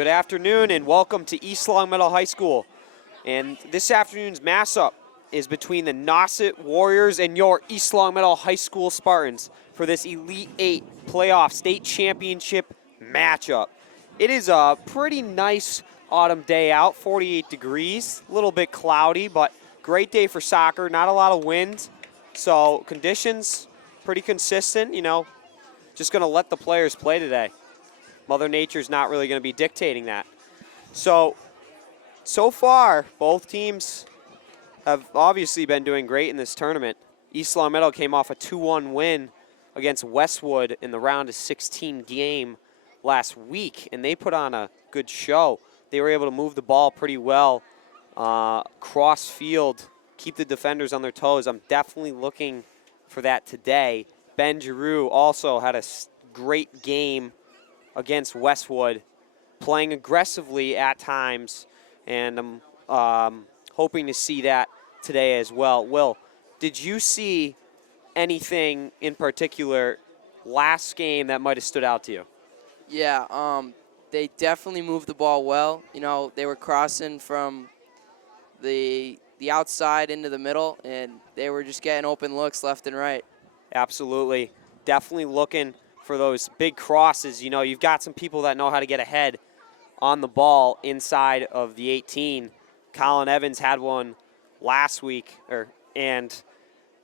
Good afternoon and welcome to East Longmeadow High School. And this afternoon's mass-up is between the Nauset Warriors and your East Longmeadow High School Spartans for this Elite 8 playoff state championship matchup. It is a pretty nice autumn day out, 48 degrees, a little bit cloudy, but great day for soccer, not a lot of wind. So conditions pretty consistent, just going to let the players play today. Mother Nature's not really going to be dictating that. So far, both teams have obviously been doing great in this tournament. East Longmeadow came off a 2-1 win against Westwood in the round of 16 game last week, and they put on a good show. They were able to move the ball pretty well, cross field, keep the defenders on their toes. I'm definitely looking for that today. Ben Giroux also had a great game against Westwood, playing aggressively at times, and I'm hoping to see that today as well. Will, did you see anything in particular last game that might have stood out to you? Yeah, they definitely moved the ball well. They were crossing from the outside into the middle, and they were just getting open looks left and right. Absolutely. Definitely looking for those big crosses. You've got some people that know how to get ahead on the ball inside of the 18. Colin Evans had one last week, and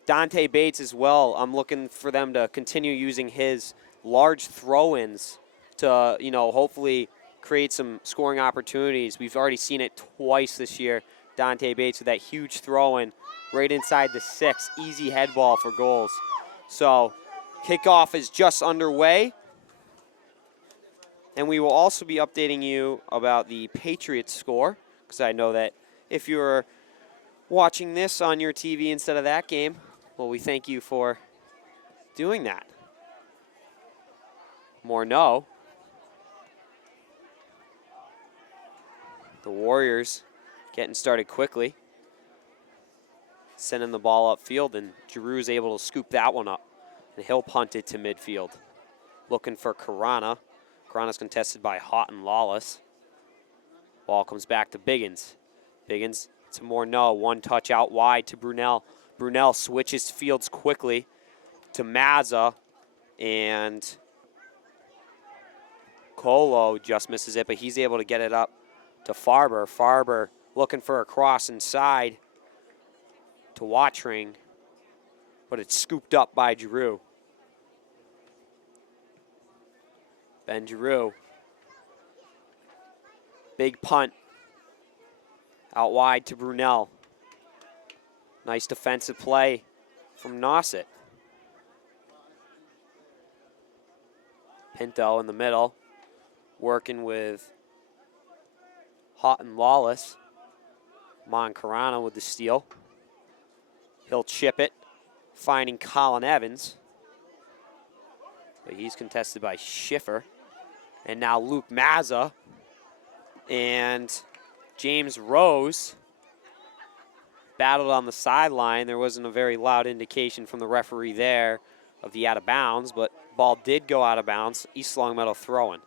Dante Bates as well. I'm looking for them to continue using his large throw-ins to, hopefully create some scoring opportunities. We've already seen it twice this year. Dante Bates with that huge throw-in right inside the 6. Easy head ball for goals. So kickoff is just underway. And we will also be updating you about the Patriots score, because I know that if you're watching this on your TV instead of that game, well, we thank you for doing that. Morneau. The Warriors getting started quickly. Sending the ball upfield, and Giroux is able to scoop that one up. And he'll punt it to midfield. Looking for Karana. Karana's contested by Hought and Lawless. Ball comes back to Biggins. Biggins to Morneau. One touch out wide to Brunel. Brunel switches fields quickly to Mazza. And Colo just misses it, but he's able to get it up to Farber. Farber looking for a cross inside to Watring, but it's scooped up by Giroux. Ben Giroux. Big punt. Out wide to Brunel. Nice defensive play from Nauset. Pinto in the middle, working with Hought and Lawless. Moncarano with the steal. He'll chip it, finding Colin Evans. But he's contested by Schiffer. And now Luke Mazza and James Rose battled on the sideline. There wasn't a very loud indication from the referee there of the out of bounds, but ball did go out of bounds. East Longmeadow throwing.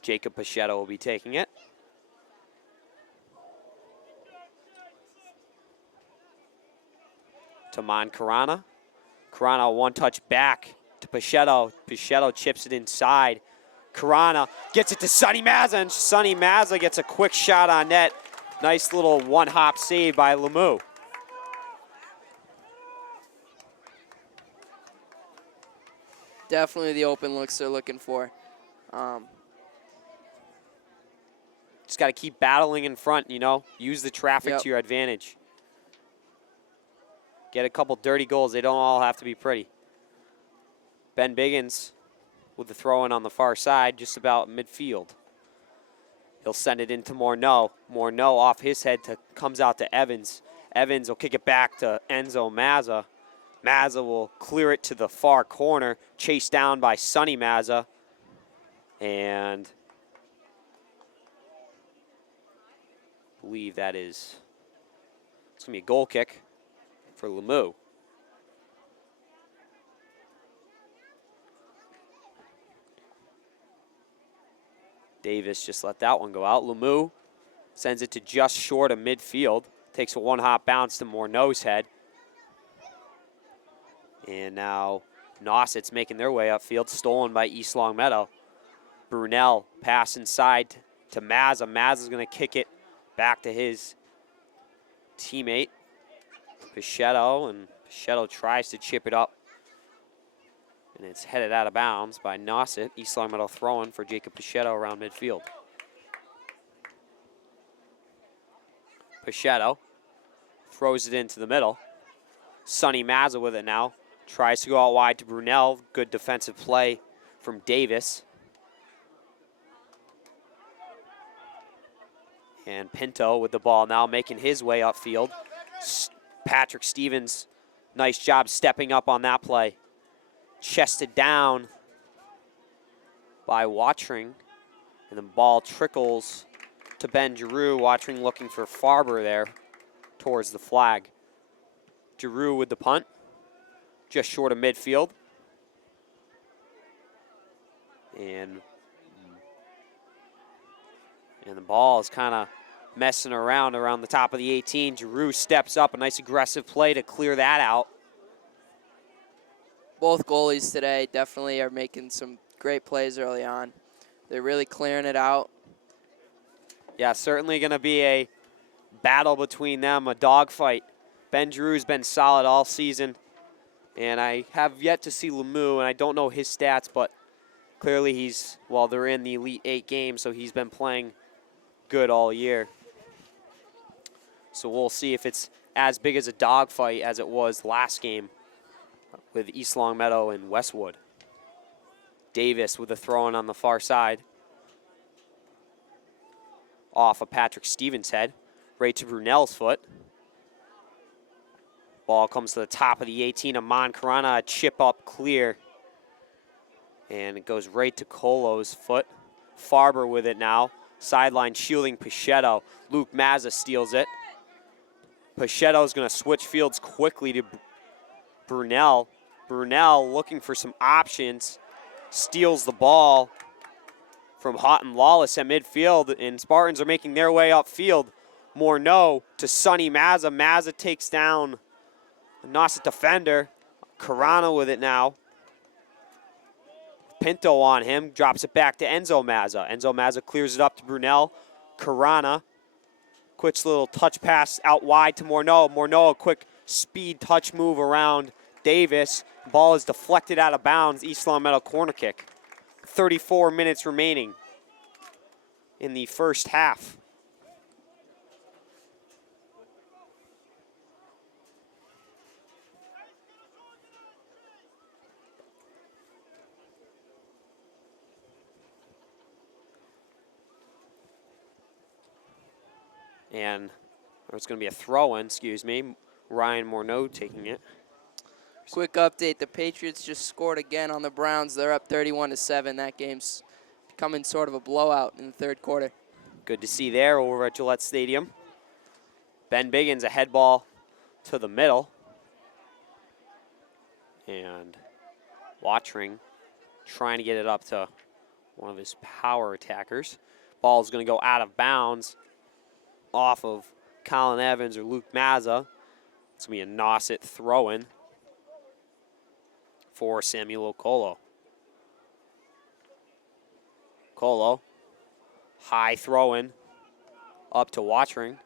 Jacob Pachetto will be taking it. To Moncarana. Carana one touch back to Pachetto. Pachetto chips it inside. Carana gets it to Sonny Mazza, and Sonny Mazza gets a quick shot on net. Nice little one-hop save by Lemieux. Definitely the open looks they're looking for. Just got to keep battling in front, Use the traffic to your advantage. Get a couple dirty goals. They don't all have to be pretty. Ben Biggins with the throw-in on the far side, just about midfield. He'll send it into Morneau. Morneau off his head comes out to Evans. Evans will kick it back to Enzo Mazza. Mazza will clear it to the far corner, chased down by Sonny Mazza. And I believe it's going to be a goal kick for Lemieux. Davis just let that one go out. Lemieux sends it to just short of midfield. Takes a one-hop bounce to Morneau's head. And now Nauset's making their way upfield, stolen by East Longmeadow. Brunel pass inside to Mazza. Mazza's going to kick it back to his teammate, Pichetto, and Pichetto tries to chip it up. And it's headed out of bounds by Nauset. East Longmeadow throwing for Jacob Pichetto around midfield. Pichetto throws it into the middle. Sonny Mazza with it now. Tries to go out wide to Brunel. Good defensive play from Davis. And Pinto with the ball now making his way upfield. Patrick Stevens, nice job stepping up on that play. Chested down by Watring. And the ball trickles to Ben Giroux. Watring looking for Farber there towards the flag. Giroux with the punt. Just short of midfield. And the ball is kind of messing around the top of the 18. Giroux steps up, a nice aggressive play to clear that out. Both goalies today definitely are making some great plays early on. They're really clearing it out. Yeah, certainly going to be a battle between them, a dogfight. Ben Giroux's been solid all season, and I have yet to see Lemieux, and I don't know his stats, but clearly they're in the Elite 8 game, so he's been playing good all year. So we'll see if it's as big as a dogfight as it was last game with East Longmeadow and Westwood. Davis with the throw-in on the far side. Off of Patrick Stevens' head, right to Brunel's foot. Ball comes to the top of the 18. Amon Karana, a chip up clear. And it goes right to Colo's foot. Farber with it now. Sideline shielding Pichetto. Luke Mazza steals it. Pichetto's going to switch fields quickly to Brunel. Brunel looking for some options. Steals the ball from Hought and Lawless at midfield, and Spartans are making their way upfield. Morneau to Sonny Mazza. Mazza takes down a Nauset defender. Carano with it now. Pinto on him, drops it back to Enzo Mazza. Enzo Mazza clears it up to Brunel. Carana, quick little touch pass out wide to Morneau. Morneau, a quick speed touch move around Davis. Ball is deflected out of bounds. East Longmeadow corner kick. 34 minutes remaining in the first half. And it's going to be a throw-in, Ryan Morneau taking it. Quick update, the Patriots just scored again on the Browns. They're up 31-7. That game's becoming sort of a blowout in the third quarter. Good to see there over at Gillette Stadium. Ben Biggins, a head ball to the middle. And Watring trying to get it up to one of his power attackers. Ball's going to go out of bounds off of Colin Evans or Luke Mazza. It's going to be a Nauset throw-in for Samuel Colo. Colo, high throw-in up to Watring.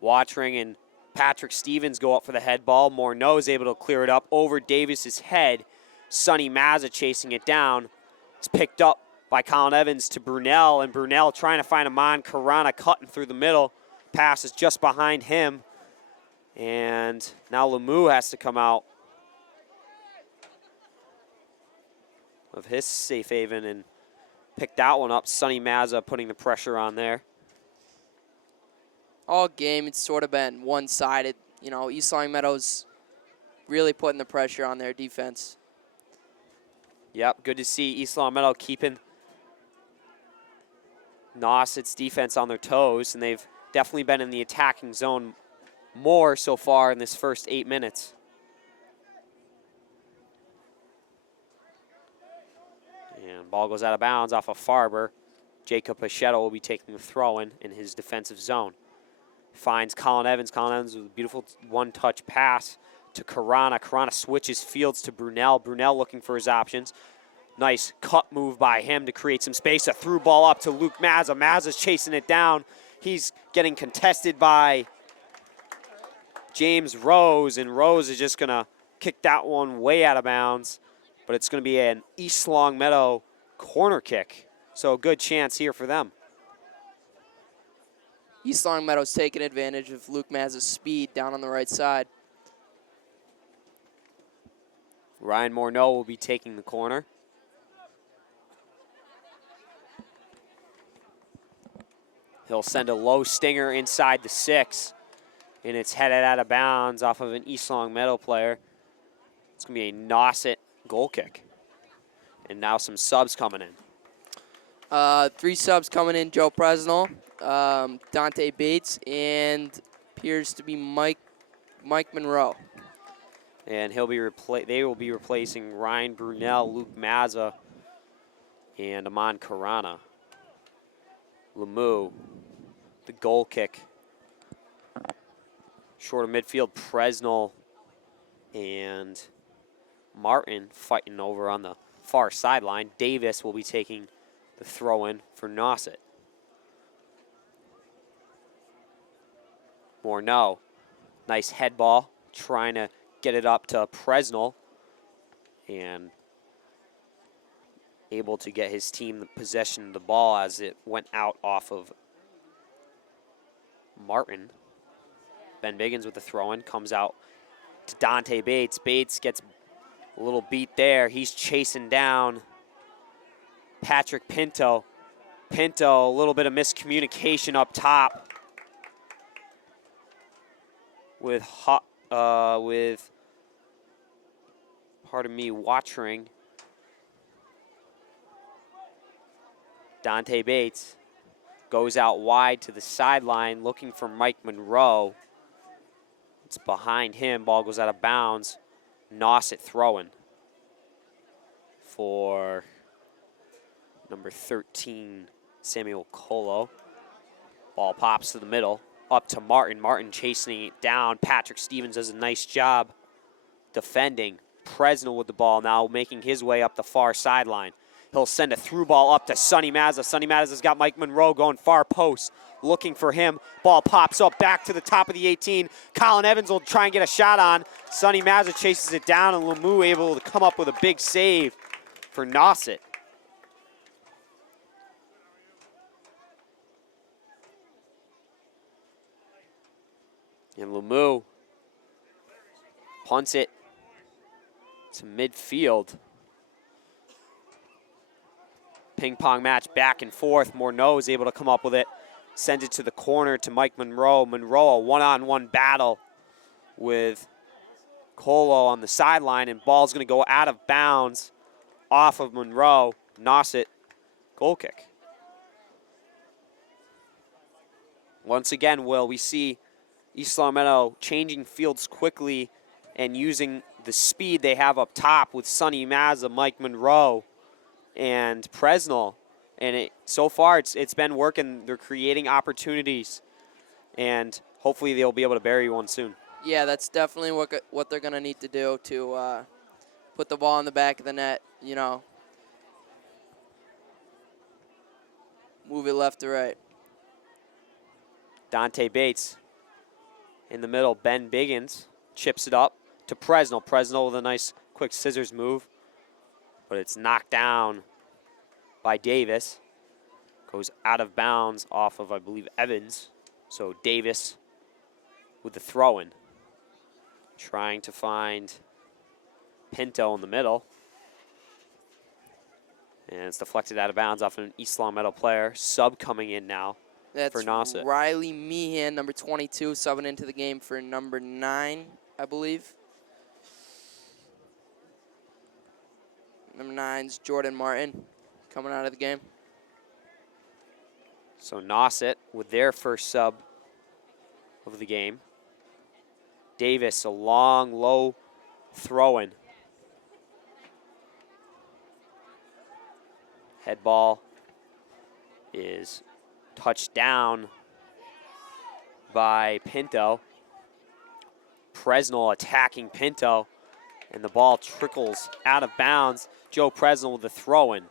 Watring and Patrick Stevens go up for the head ball. Morneau is able to clear it up over Davis's head. Sonny Mazza chasing it down. It's picked up by Colin Evans to Brunel, and Brunel trying to find Amon Karana cutting through the middle. Pass is just behind him. And now Lemieux has to come out of his safe haven and pick that one up. Sonny Mazza putting the pressure on there. All game, it's sort of been one-sided. You know, East Longmeadow's really putting the pressure on their defense. Yep, good to see East Longmeadow keeping Nauset's defense on their toes, and they've definitely been in the attacking zone more so far in this first 8 minutes. And ball goes out of bounds off of Farber. Jacob Pachetto will be taking the throw in his defensive zone. Finds Colin Evans. Colin Evans with a beautiful one-touch pass to Karana. Karana switches fields to Brunel. Brunel looking for his options. Nice cut move by him to create some space. A through ball up to Luke Mazza. Mazza's chasing it down. He's getting contested by James Rose, and Rose is just going to kick that one way out of bounds. But it's going to be an East Longmeadow corner kick. So a good chance here for them. East Longmeadow's taking advantage of Luke Mazza's speed down on the right side. Ryan Morneau will be taking the corner. He'll send a low stinger inside the 6, and it's headed out of bounds off of an East Longmeadow player. It's going to be a Nauset goal kick. And now some subs coming in. 3 subs coming in: Joe Presnell, Dante Bates, and appears to be Mike Monroe. And they will be replacing Ryan Brunel, Luke Mazza, and Amon Karana. Lemieux, the goal kick. Short of midfield, Presnell and Martin fighting over on the far sideline. Davis will be taking the throw-in for Nauset. Morneau, nice head ball, trying to get it up to Presnell, and able to get his team the possession of the ball as it went out off of Martin. Ben Biggins with the throw-in, comes out to Dante Bates. Bates gets a little beat there. He's chasing down Patrick Pinto. Pinto, a little bit of miscommunication up top with Watchering. Dante Bates goes out wide to the sideline looking for Mike Monroe. It's behind him. Ball goes out of bounds. Nauset throwing for number 13, Samuel Colo. Ball pops to the middle. Up to Martin. Martin chasing it down. Patrick Stevens does a nice job defending. Presnell with the ball now, making his way up the far sideline. He'll send a through ball up to Sonny Mazza. Sonny Mazza's got Mike Monroe going far post, looking for him. Ball pops up back to the top of the 18. Colin Evans will try and get a shot on. Sonny Mazza chases it down, and Lemieux able to come up with a big save for Nauset. And Lemieux punts it to midfield. Ping pong match back and forth. Morneau is able to come up with it. Sends it to the corner to Mike Monroe. Monroe, a one-on-one battle with Colo on the sideline, and ball's going to go out of bounds off of Monroe. Nauset, goal kick. Once again, Will, we see East Longmeadow changing fields quickly and using the speed they have up top with Sonny Mazza, Mike Monroe, and Presnell. And so far, it's been working. They're creating opportunities, and hopefully they'll be able to bury one soon. Yeah, that's definitely what they're going to need to do to put the ball in the back of the net, you know, move it left to right. Dante Bates in the middle. Ben Biggins chips it up to Presnell. Presnell with a nice quick scissors move, but it's knocked down by Davis. Goes out of bounds off of, I believe, Evans. So Davis with the throw-in. Trying to find Pinto in the middle. And it's deflected out of bounds off an East Longmeadow player. Sub coming in now for Nauset. That's Riley Meehan, number 22, subbing into the game for number 9, I believe. Number 9's Jordan Martin coming out of the game. So Nauset with their first sub of the game. Davis, a long, low throw-in. Head ball is touched down by Pinto. Presnell attacking Pinto, and the ball trickles out of bounds. Joe Presnell with the throw-in.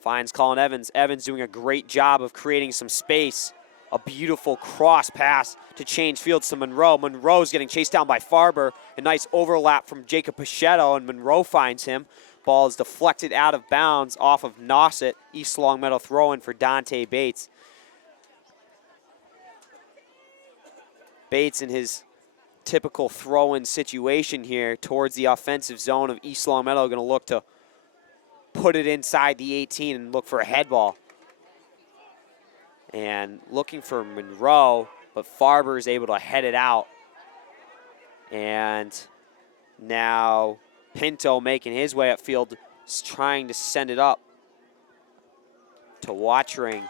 Finds Colin Evans. Evans doing a great job of creating some space. A beautiful cross pass to change fields to Monroe. Monroe's getting chased down by Farber. A nice overlap from Jacob Pichetto, and Monroe finds him. Ball is deflected out of bounds off of Nauset. East Longmeadow throw-in for Dante Bates. Bates in his typical throw-in situation here towards the offensive zone of East Longmeadow, going to look to put it inside the 18 and look for a head ball. And looking for Monroe, but Farber is able to head it out. And now Pinto making his way upfield, trying to send it up to Watchering.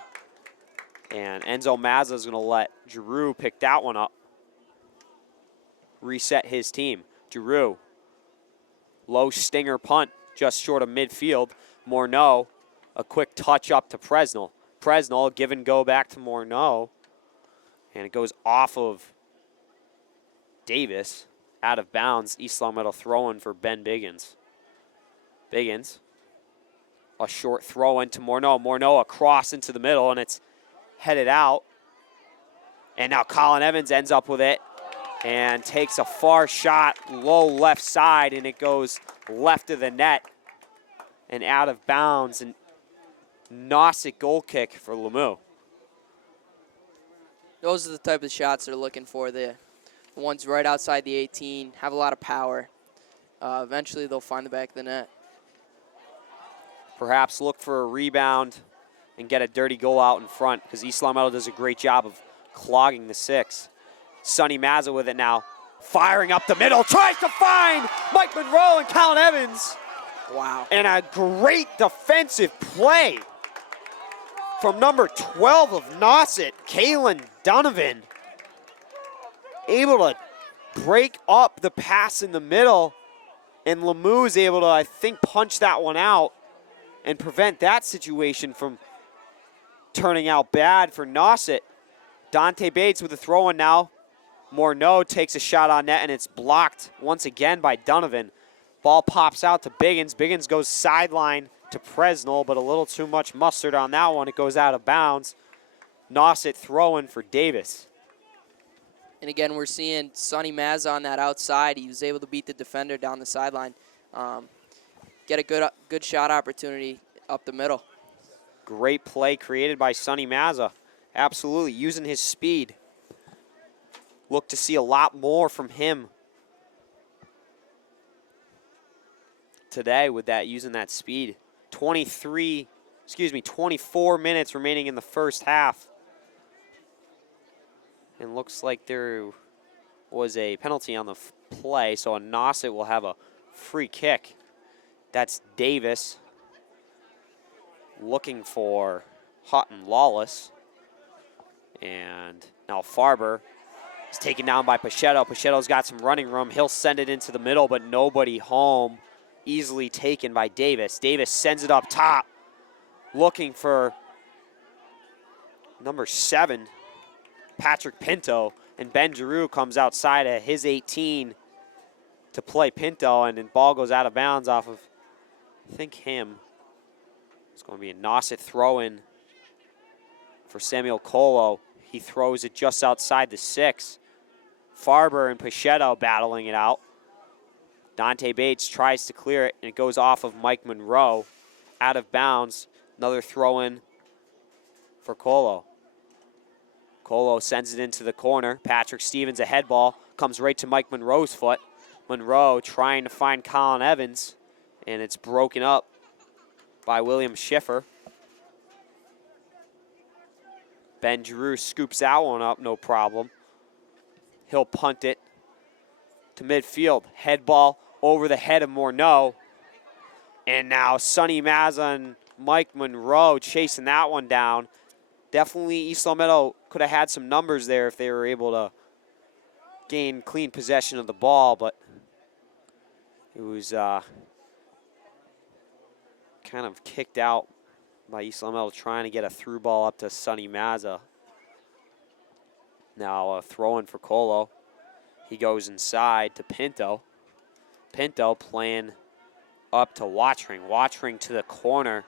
And Enzo Mazza is going to let Giroux pick that one up. Reset his team. Giroux, low stinger punt, just short of midfield. Morneau, a quick touch up to Presnell. Presnell, give and go back to Morneau. And it goes off of Davis, out of bounds. East Longmeadow throw-in for Ben Biggins. Biggins, a short throw-in to Morneau. Morneau across into the middle, and it's headed out. And now Colin Evans ends up with it and takes a far shot, low left side, and it goes left of the net and out of bounds. And Nauset goal kick for Lemieux. Those are the type of shots they're looking for. The ones right outside the 18, have a lot of power. Eventually they'll find the back of the net. Perhaps look for a rebound and get a dirty goal out in front, because East Longmeadow does a great job of clogging the 6. Sonny Mazza with it now. Firing up the middle, tries to find Mike Monroe and Colin Evans. Wow. And a great defensive play from number 12 of Nauset, Kalen Donovan. Able to break up the pass in the middle, and Lemieux is able to, I think, punch that one out and prevent that situation from turning out bad for Nauset. Dante Bates with the throw-in now. Morneau takes a shot on net, and it's blocked once again by Donovan. Ball pops out to Biggins. Biggins goes sideline to Presnell, but a little too much mustard on that one. It goes out of bounds. Nauset throw-in for Davis. And again, we're seeing Sonny Mazza on that outside. He was able to beat the defender down the sideline. Get a good shot opportunity up the middle. Great play created by Sonny Mazza. Absolutely, using his speed. Look to see a lot more from him today with that, using that speed. 24 minutes remaining in the first half. And looks like there was a penalty on the play, so a Nauset will have a free kick. That's Davis looking for Houghton Lawless. And now Farber is taken down by Pichetto. Pichetto's got some running room. He'll send it into the middle, but nobody home. Easily taken by Davis. Davis sends it up top, looking for number 7, Patrick Pinto. And Ben Giroux comes outside of his 18 to play Pinto, and the ball goes out of bounds off of, I think, him. It's going to be a Nauset throw-in for Samuel Colo. He throws it just outside the 6. Farber and Pichetto battling it out. Dante Bates tries to clear it, and it goes off of Mike Monroe. Out of bounds. Another throw-in for Colo. Colo sends it into the corner. Patrick Stevens, a head ball, comes right to Mike Monroe's foot. Monroe trying to find Colin Evans, and it's broken up by William Schiffer. Ben Giroux scoops that one up, no problem. He'll punt it to midfield. Head ball over the head of Morneau. And now Sonny Mazza and Mike Monroe chasing that one down. Definitely East Longmeadow could have had some numbers there if they were able to gain clean possession of the ball, but it was kind of kicked out by East Long Meadow, trying to get a through ball up to Sonny Mazza. Now a throw in for Colo. He goes inside to Pinto. Pinto playing up to Watchering. Watchering to the corner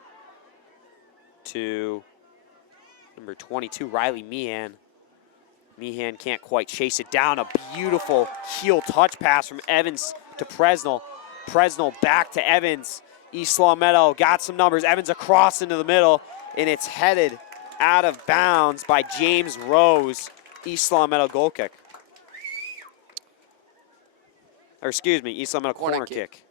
to number 22, Riley Meehan. Meehan can't quite chase it down. A beautiful heel touch pass from Evans to Presnell. Presnell back to Evans. East Long Meadow got some numbers. Evans across into the middle, and it's headed out of bounds by James Rose. East Long Meadow goal kick. Or excuse me, East Long Meadow corner kick.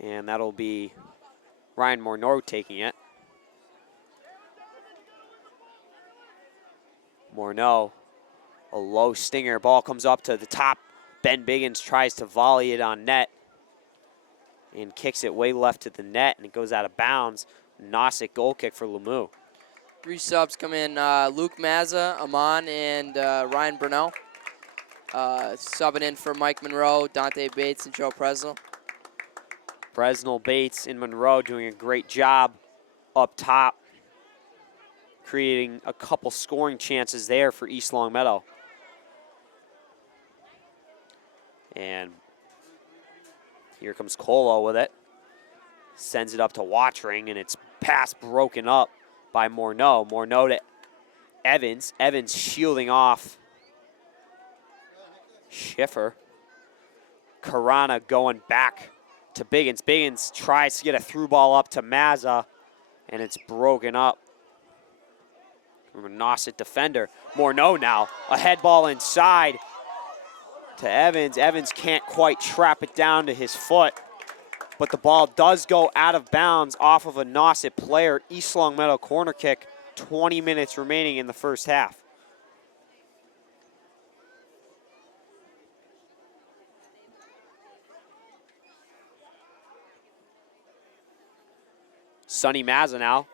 And that'll be Ryan Morneau taking it. Morneau, a low stinger. Ball comes up to the top. Ben Biggins tries to volley it on net and kicks it way left to the net, and it goes out of bounds. Nauset goal kick for Lemieux. 3 subs come in, Luke Mazza, Amon, and Ryan Brunel. Subbing in for Mike Monroe, Dante Bates, and Joe Presnell. Presnell, Bates, and Monroe doing a great job up top, creating a couple scoring chances there for East Long Meadow. And here comes Colo with it. Sends it up to Watchering, and it's pass broken up by Morneau. Morneau to Evans. Evans shielding off Schiffer. Karana going back to Biggins. Biggins tries to get a through ball up to Mazza, and it's broken up from a Nauset defender. Morneau now, a head ball inside to Evans. Evans can't quite trap it down to his foot, but the ball does go out of bounds off of a Nauset player. East Long Meadow corner kick, 20 minutes remaining in the first half. Sonny Mazza now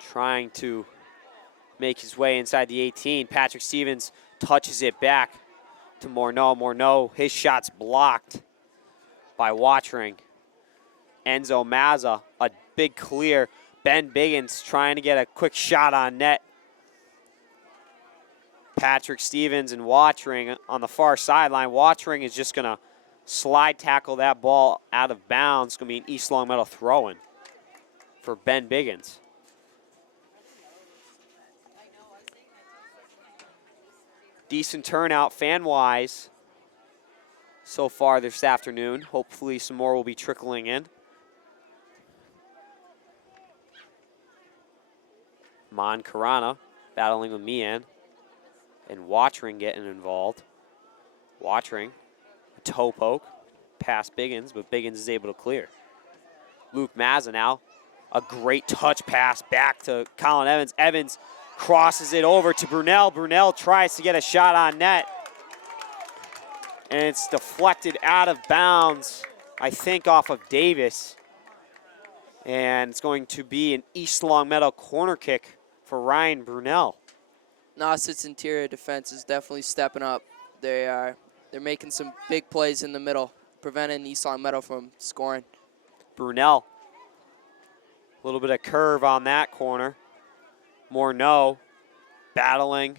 trying to make his way inside the 18. Patrick Stevens touches it back to Morneau. Morneau, his shot's blocked by Watchering. Enzo Mazza, a big clear. Ben Biggins trying to get a quick shot on net. Patrick Stevens and Watchering on the far sideline. Watchering is just going to slide tackle that ball out of bounds. It's going to be an East Long Meadow throw-in for Ben Biggins. Decent turnout fan-wise so far this afternoon. Hopefully some more will be trickling in. Mon Karana battling with Meehan, and Watchering getting involved. Watchering, a toe poke, past Biggins, but Biggins is able to clear. Luke Mazza now, a great touch pass back to Colin Evans. Evans crosses it over to Brunel. Brunel tries to get a shot on net, and it's deflected out of bounds, I think off of Davis. And it's going to be an East Long Meadow corner kick for Ryan Brunel. Nauset's interior defense is definitely stepping up. They're making some big plays in the middle, preventing East Long Meadow from scoring. Brunel, a little bit of curve on that corner. Morneau battling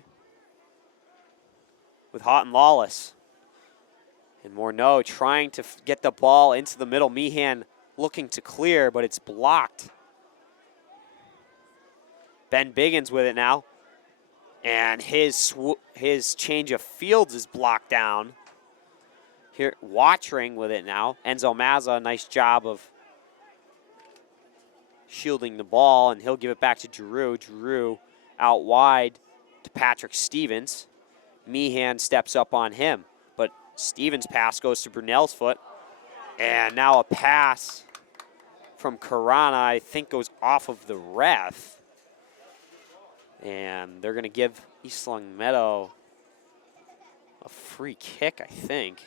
with Hot and Lawless. And Morneau trying to get the ball into the middle. Meehan looking to clear, but it's blocked. Ben Biggins with it now. And his change of fields is blocked down. Here, Watchering with it now. Enzo Mazza, nice job of shielding the ball, and he'll give it back to Giroux. Giroux out wide to Patrick Stevens. Meehan steps up on him, but Stevens' pass goes to Brunel's foot. And now a pass from Karana, I think, goes off of the ref. And they're going to give East Long Meadow a free kick, I think.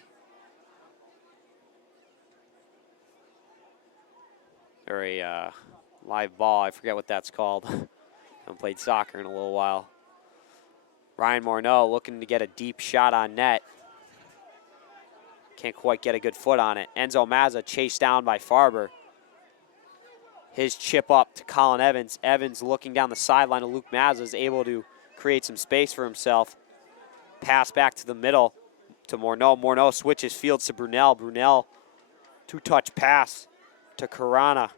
Or a live ball. I forget what that's called. Haven't played soccer in a little while. Ryan Morneau looking to get a deep shot on net. Can't quite get a good foot on it. Enzo Mazza chased down by Farber. His chip up to Colin Evans. Evans looking down the sideline of Luke Mazza is able to create some space for himself. Pass back to the middle to Morneau. Morneau switches fields to Brunel. Brunel, two-touch pass to Carana.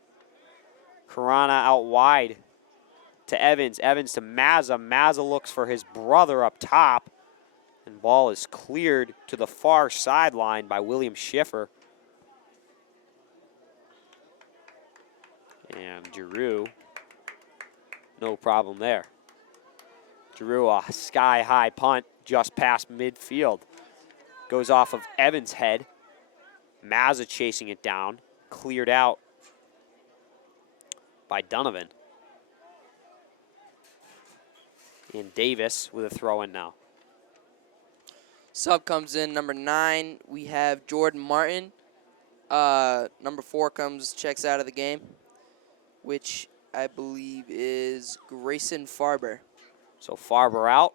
Carana out wide to Evans. Evans to Mazza. Mazza looks for his brother up top. And ball is cleared to the far sideline by William Schiffer. And Giroux, no problem there. Giroux, a sky-high punt just past midfield. Goes off of Evans' head. Mazza chasing it down. Cleared out by Donovan. And Davis with a throw-in now. Sub comes in, number 9. We have Jordan Martin. Number 4 checks out of the game, which I believe is Grayson Farber. So Farber out,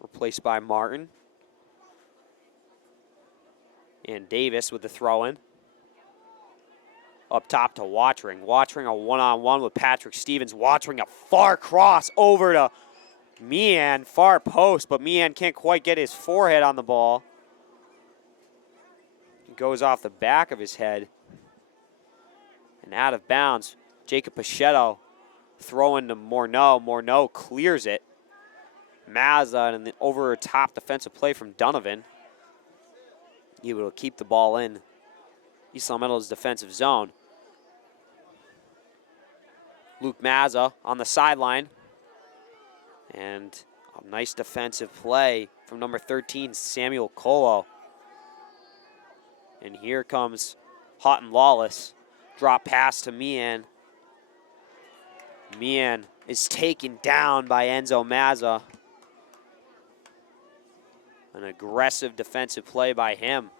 replaced by Martin. And Davis with the throw-in. Up top to Watring. Watring a one-on-one with Patrick Stevens. Watring a far cross over to Meehan, far post, but Meehan can't quite get his forehead on the ball. It goes off the back of his head. And out of bounds. Jacob Pichetto throwing to Morneau. Morneau clears it. Mazza and the over top defensive play from Donovan. Able to keep the ball in East Long Meadow's defensive zone. Luke Mazza on the sideline. And a nice defensive play from number 13, Samuel Colo. And here comes Houghton Lawless. Drop pass to Meehan. Meehan is taken down by Enzo Mazza. An aggressive defensive play by him.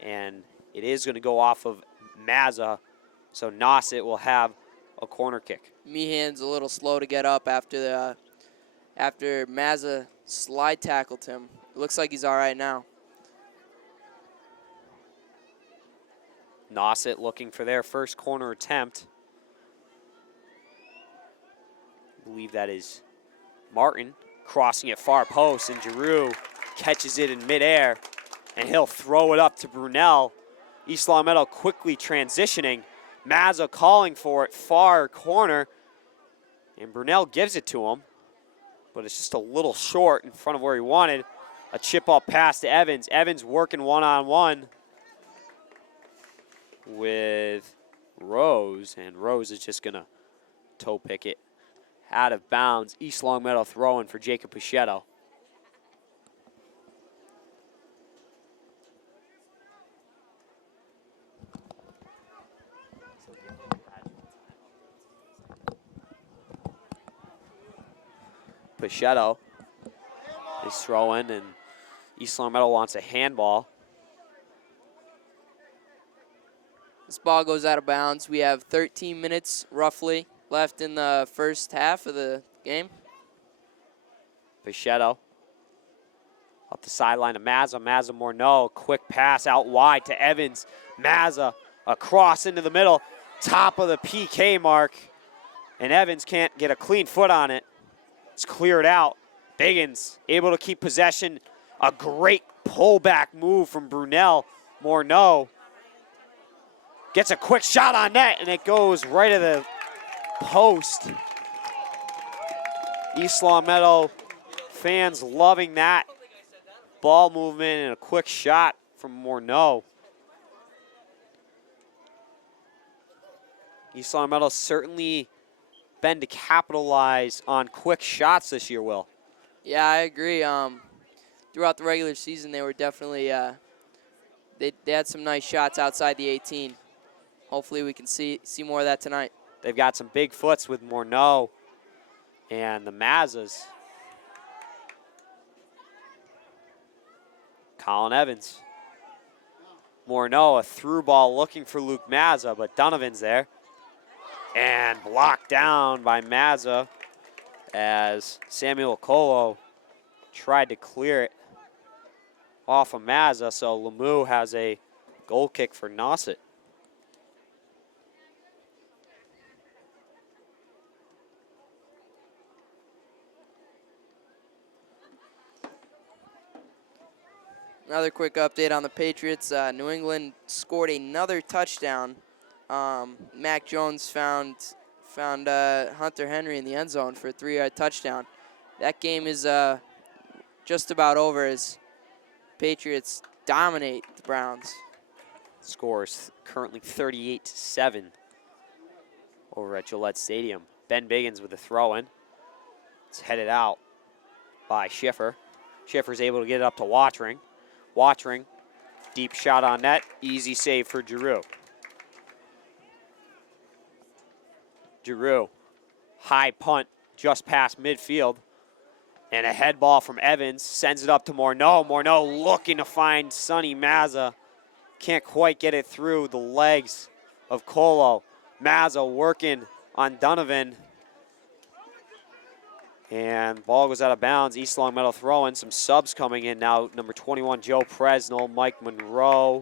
And it is going to go off of Mazza. So Nauset will have a corner kick. Meehan's a little slow to get up after Mazza slide tackled him. It looks like he's all right now. Nauset looking for their first corner attempt. I believe that is Martin crossing it far post, and Giroux catches it in midair, and he'll throw it up to Brunel. East Long Meadow quickly transitioning. Mazza calling for it, far corner, and Brunel gives it to him, but it's just a little short in front of where he wanted. A chip up pass to Evans. Evans working one-on-one with Rose, and Rose is just going to toe pick it out of bounds. East Long Meadow throwing for Jacob Pichetto. Pichetto is throwing, and East Long Meadow wants a handball. This ball goes out of bounds. We have 13 minutes roughly left in the first half of the game. Pichetto up the sideline to Mazza. Mazza Morneau, quick pass out wide to Evans. Mazza across into the middle, top of the PK mark, and Evans can't get a clean foot on it. It's cleared out. Biggins able to keep possession. A great pullback move from Brunel. Morneau gets a quick shot on net, and it goes right at the post. East Long Meadow fans loving that ball movement and a quick shot from Morneau. East Long Meadow certainly been to capitalize on quick shots this year, Will. Yeah, I agree. Throughout the regular season, they were definitely they had some nice shots outside the 18. Hopefully, we can see more of that tonight. They've got some big foots with Morneau and the Mazzas. Colin Evans. Morneau, a through ball looking for Luke Mazza, but Donovan's there. And blocked down by Mazza as Samuel Colo tried to clear it. off of Mazza, so Lemieux has a goal kick for Nauset. Another quick update on the Patriots. New England scored another touchdown. Mac Jones found Hunter Henry in the end zone for a 3-yard touchdown. That game is just about over as Patriots dominate the Browns. Score is currently 38-7 over at Gillette Stadium. Ben Biggins with the throw-in. It's headed out by Schiffer. Schiffer's able to get it up to Watring. Watring, deep shot on net, easy save for Giroux. Giroux, high punt just past midfield. And a head ball from Evans, sends it up to Morneau. Morneau looking to find Sonny Mazza. Can't quite get it through the legs of Colo. Mazza working on Donovan. And ball goes out of bounds. East Long Meadow throwing. Some subs coming in now. Number 21, Joe Presnell, Mike Monroe,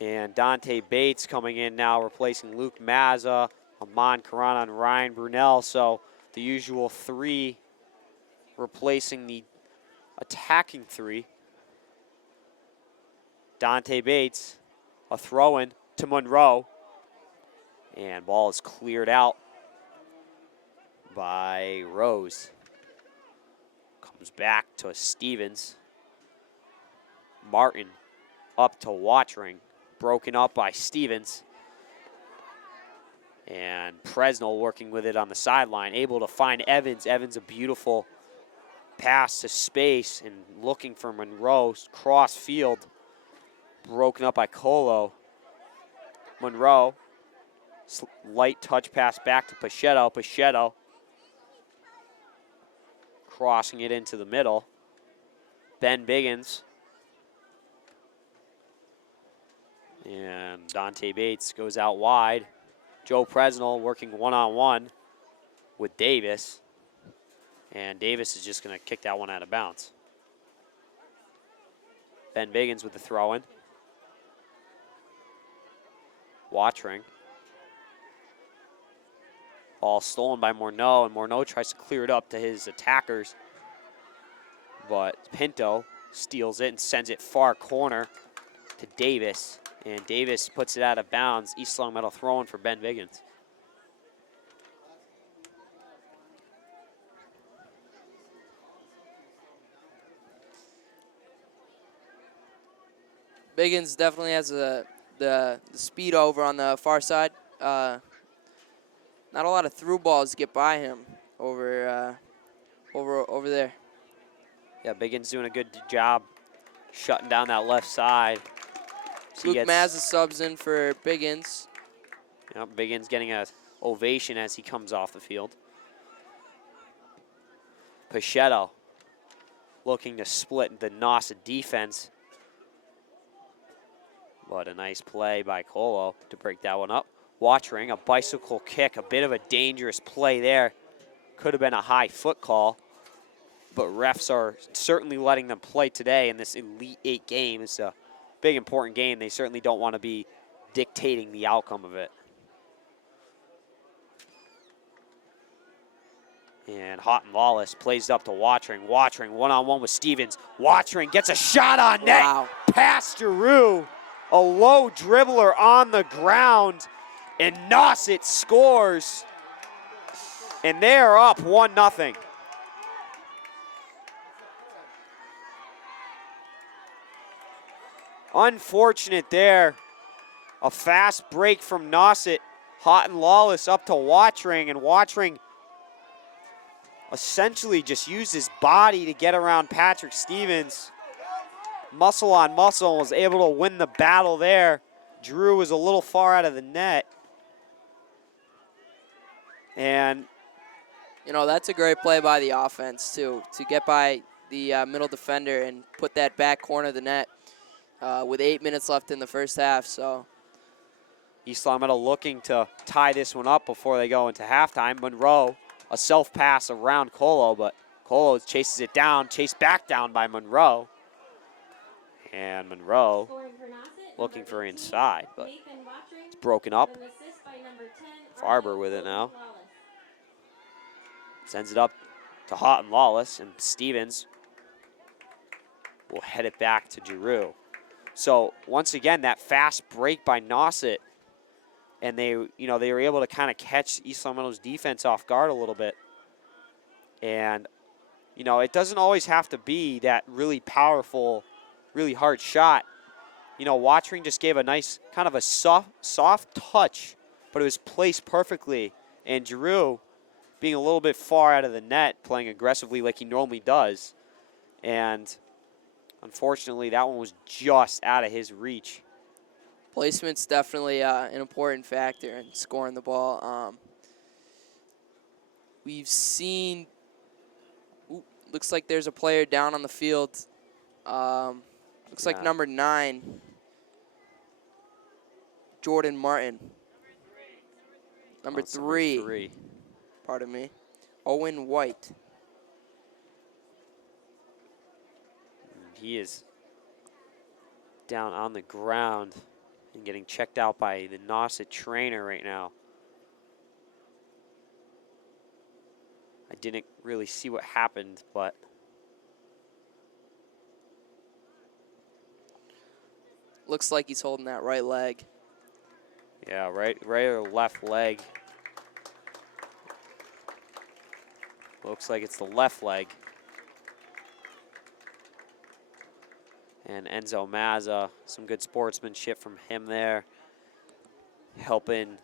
and Dante Bates coming in now, replacing Luke Mazza, Amon Carana, and Ryan Brunel. So the usual three replacing the attacking three. Dante Bates, a throw-in to Monroe. And ball is cleared out by Rose. Comes back to Stevens. Martin up to Watring. Broken up by Stevens. And Presnell working with it on the sideline. Able to find Evans. Evans a beautiful pass to space and looking for Monroe. Cross field. Broken up by Colo. Monroe. Light touch pass back to Pachetto. Pachetto crossing it into the middle. Ben Biggins. And Dante Bates goes out wide. Joe Presnell working one-on-one with Davis. And Davis is just going to kick that one out of bounds. Ben Biggins with the throw-in. Watring. Ball stolen by Morneau, and Morneau tries to clear it up to his attackers. But Pinto steals it and sends it far corner to Davis. And Davis puts it out of bounds. East Long Meadow throwing for Ben Biggins. Biggins definitely has the speed over on the far side. Not a lot of through balls get by him over there. Yeah, Biggins doing a good job shutting down that left side. So Luke Mazza subs in for Biggins. Yep, Biggins getting an ovation as he comes off the field. Pachetto looking to split the Nauset defense. But a nice play by Colo to break that one up. Watring, a bicycle kick, a bit of a dangerous play there. Could have been a high foot call, but refs are certainly letting them play today in this Elite 8 game. It's a big, important game. They certainly don't want to be dictating the outcome of it. And Hot and Lawless plays it up to Watring. Watring one-on-one with Stevens. Watring gets a shot on net. Wow. Past Giroux, a low dribbler on the ground. And Nauset scores, and they are up 1-0. Unfortunate there. A fast break from Nauset. Hot and Lawless up to Watring, and Watring essentially just used his body to get around Patrick Stevens. Muscle on muscle, and was able to win the battle there. Drew was a little far out of the net. And, you know, that's a great play by the offense, too, to get by the middle defender and put that back corner of the net with 8 minutes left in the first half. So East Long Meadow looking to tie this one up before they go into halftime. Monroe, a self-pass around Colo, but Colo chases it down, chased back down by Monroe. And Monroe looking for inside, but it's broken up. Farber with it now. Sends it up to Houghton Lawless, and Stevens will head it back to Giroux. So once again, that fast break by Nauset, and they were able to kind of catch East Long Meadow's defense off guard a little bit. And it doesn't always have to be that really powerful, really hard shot. Watchering just gave a nice kind of a soft touch, but it was placed perfectly. And Giroux, being a little bit far out of the net, playing aggressively like he normally does. And unfortunately, that one was just out of his reach. Placement's definitely an important factor in scoring the ball. We've seen, looks like there's a player down on the field. Looks like number 9, Jordan Martin. Number 3. Pardon me. Owen White. He is down on the ground and getting checked out by the Nauset trainer right now. I didn't really see what happened, but looks like he's holding that right leg. Yeah, right or left leg. Looks like it's the left leg. And Enzo Mazza, some good sportsmanship from him there, helping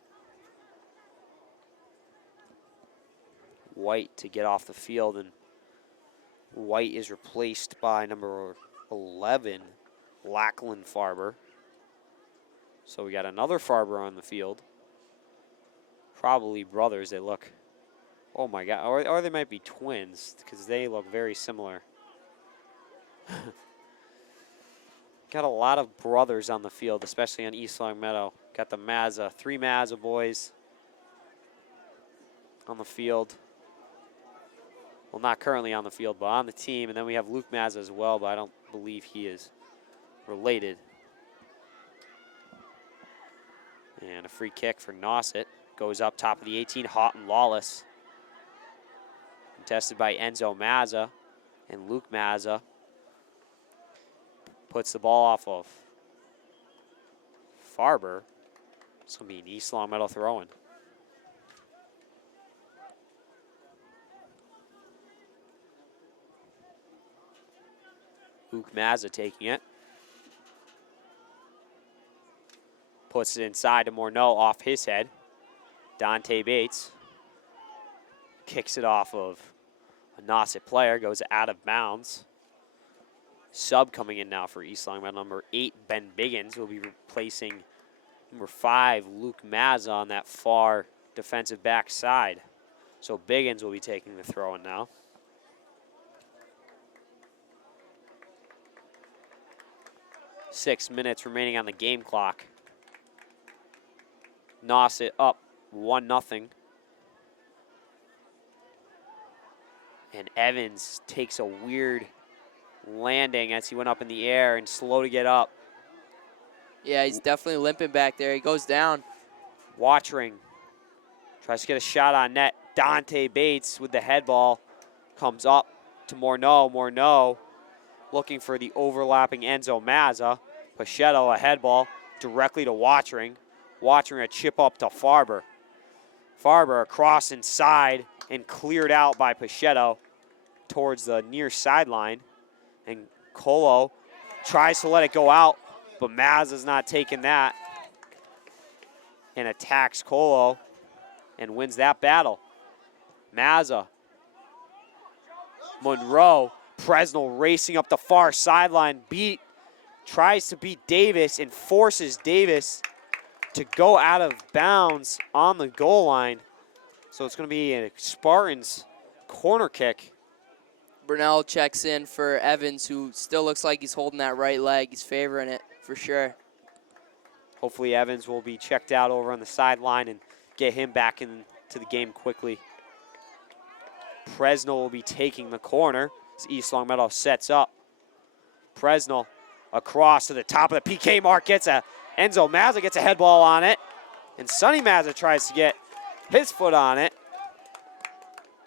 White to get off the field. And White is replaced by number 11, Lachlan Farber. So we got another Farber on the field. Probably brothers. They look, oh my God, or they might be twins because they look very similar. Got a lot of brothers on the field, especially on East Long Meadow. Got the Mazza, 3 Mazza boys on the field. Well, not currently on the field, but on the team. And then we have Luke Mazza as well, but I don't believe he is related. And a free kick for Nauset. Goes up top of the 18, Houghton Lawless. Contested by Enzo Mazza and Luke Mazza. Puts the ball off of Farber. It's going to be an East Long Meadow throw-in. Luke Mazza taking it. Puts it inside to Morneau off his head. Dante Bates kicks it off of a Nauset player, goes out of bounds. Sub coming in now for East Long Meadow. Number 8, Ben Biggins, will be replacing number 5, Luke Mazza, on that far defensive back side. So Biggins will be taking the throw-in now. Six minutes remaining on the game clock. Nauset up 1-0. And Evans takes a weird landing as he went up in the air and slow to get up. Yeah, he's definitely limping back there. He goes down. Watching. Tries to get a shot on net. Dante Bates with the head ball. Comes up to Morneau. Morneau looking for the overlapping Enzo Mazza. Pachetto, a head ball directly to Watching. Watching a chip up to Farber. Farber across inside and cleared out by Pachetto towards the near sideline. And Colo tries to let it go out, but Mazza's not taking that. And attacks Colo and wins that battle. Mazza. Monroe. Presnell racing up the far sideline. Tries to beat Davis and forces Davis to go out of bounds on the goal line. So it's going to be a Spartans corner kick. Burnell checks in for Evans, who still looks like he's holding that right leg. He's favoring it for sure. Hopefully Evans will be checked out over on the sideline and get him back into the game quickly. Presnell will be taking the corner as East Long Meadow sets up. Presnell across to the top of the PK mark, Enzo Mazza gets a head ball on it, and Sonny Mazza tries to get his foot on it.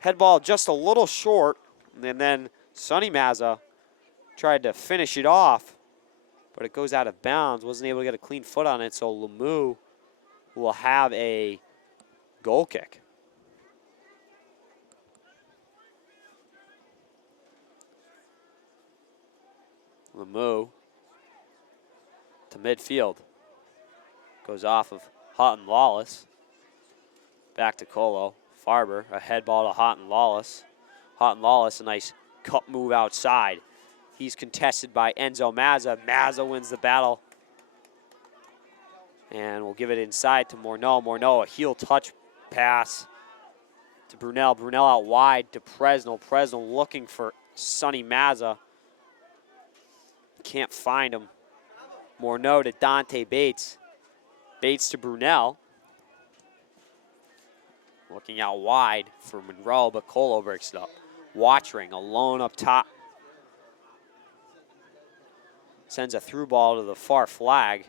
Head ball just a little short, and then Sonny Mazza tried to finish it off, but it goes out of bounds, wasn't able to get a clean foot on it, so Lemieux will have a goal kick. Lemieux to midfield. Goes off of Houghton Lawless. Back to Colo. Farber, a head ball to Houghton Lawless. Houghton Lawless, a nice cut move outside. He's contested by Enzo Mazza. Mazza wins the battle. And we'll give it inside to Morneau. Morneau, a heel touch pass to Brunel. Brunel out wide to Presnell. Presnell looking for Sonny Mazza. Can't find him. Morneau to Dante Bates. Bates to Brunel. Looking out wide for Monroe, but Colo breaks it up. Watchering alone up top. Sends a through ball to the far flag.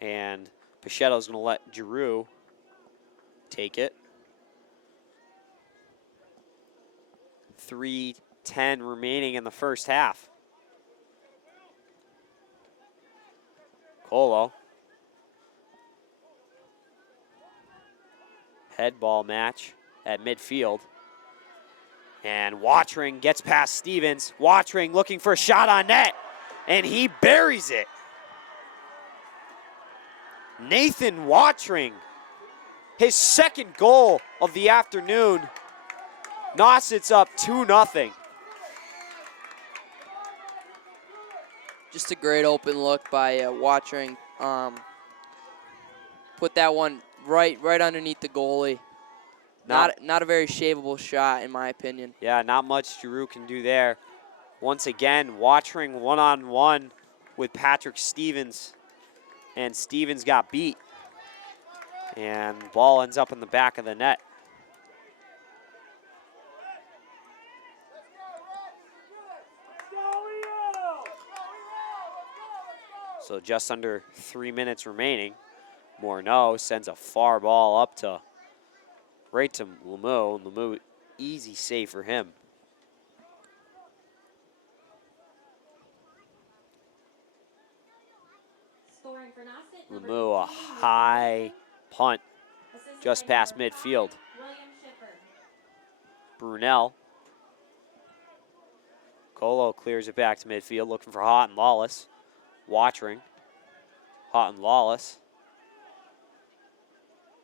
And Pichetto's going to let Giroux take it. 3:10 remaining in the first half. Colo. Head ball match at midfield. And Watring gets past Stevens. Watring looking for a shot on net, and he buries it. Nathan Watring, his second goal of the afternoon. Nauset's up 2-0. Just a great open look by Watring. Put that one right underneath the goalie. Not a very shaveable shot, in my opinion. Yeah, not much Giroux can do there. Once again, Watring one-on-one with Patrick Stevens, and Stevens got beat. And the ball ends up in the back of the net. So just under 3 minutes remaining. Morneau sends a far ball up to right to Lemieux. Lemieux, easy save for him. Lemieux, a high punt just past midfield. Brunel. Colo clears it back to midfield, looking for Houghton Lawless. Watring. Houghton Lawless.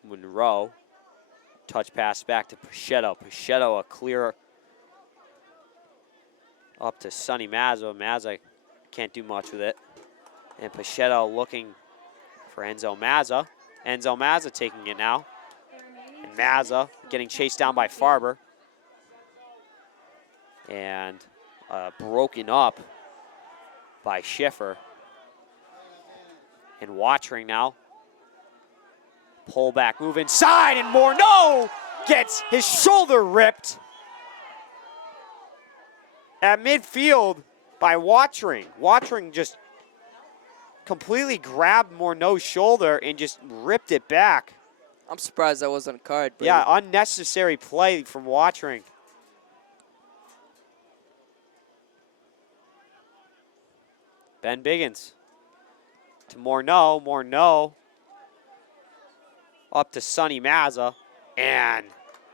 Monroe. Touch pass back to Pichetto. Pichetto, a clear up to Sonny Mazza. Mazza can't do much with it. And Pichetto looking for Enzo Mazza. Enzo Mazza taking it now. And Mazza getting chased down by Farber. And broken up by Schiffer. And Watring now. Pull back, move inside, and Morneau gets his shoulder ripped at midfield by Watring. Watring just completely grabbed Morneau's shoulder and just ripped it back. I'm surprised that wasn't a card. But yeah, unnecessary play from Watring. Ben Biggins to Morneau. Morneau up to Sonny Mazza, and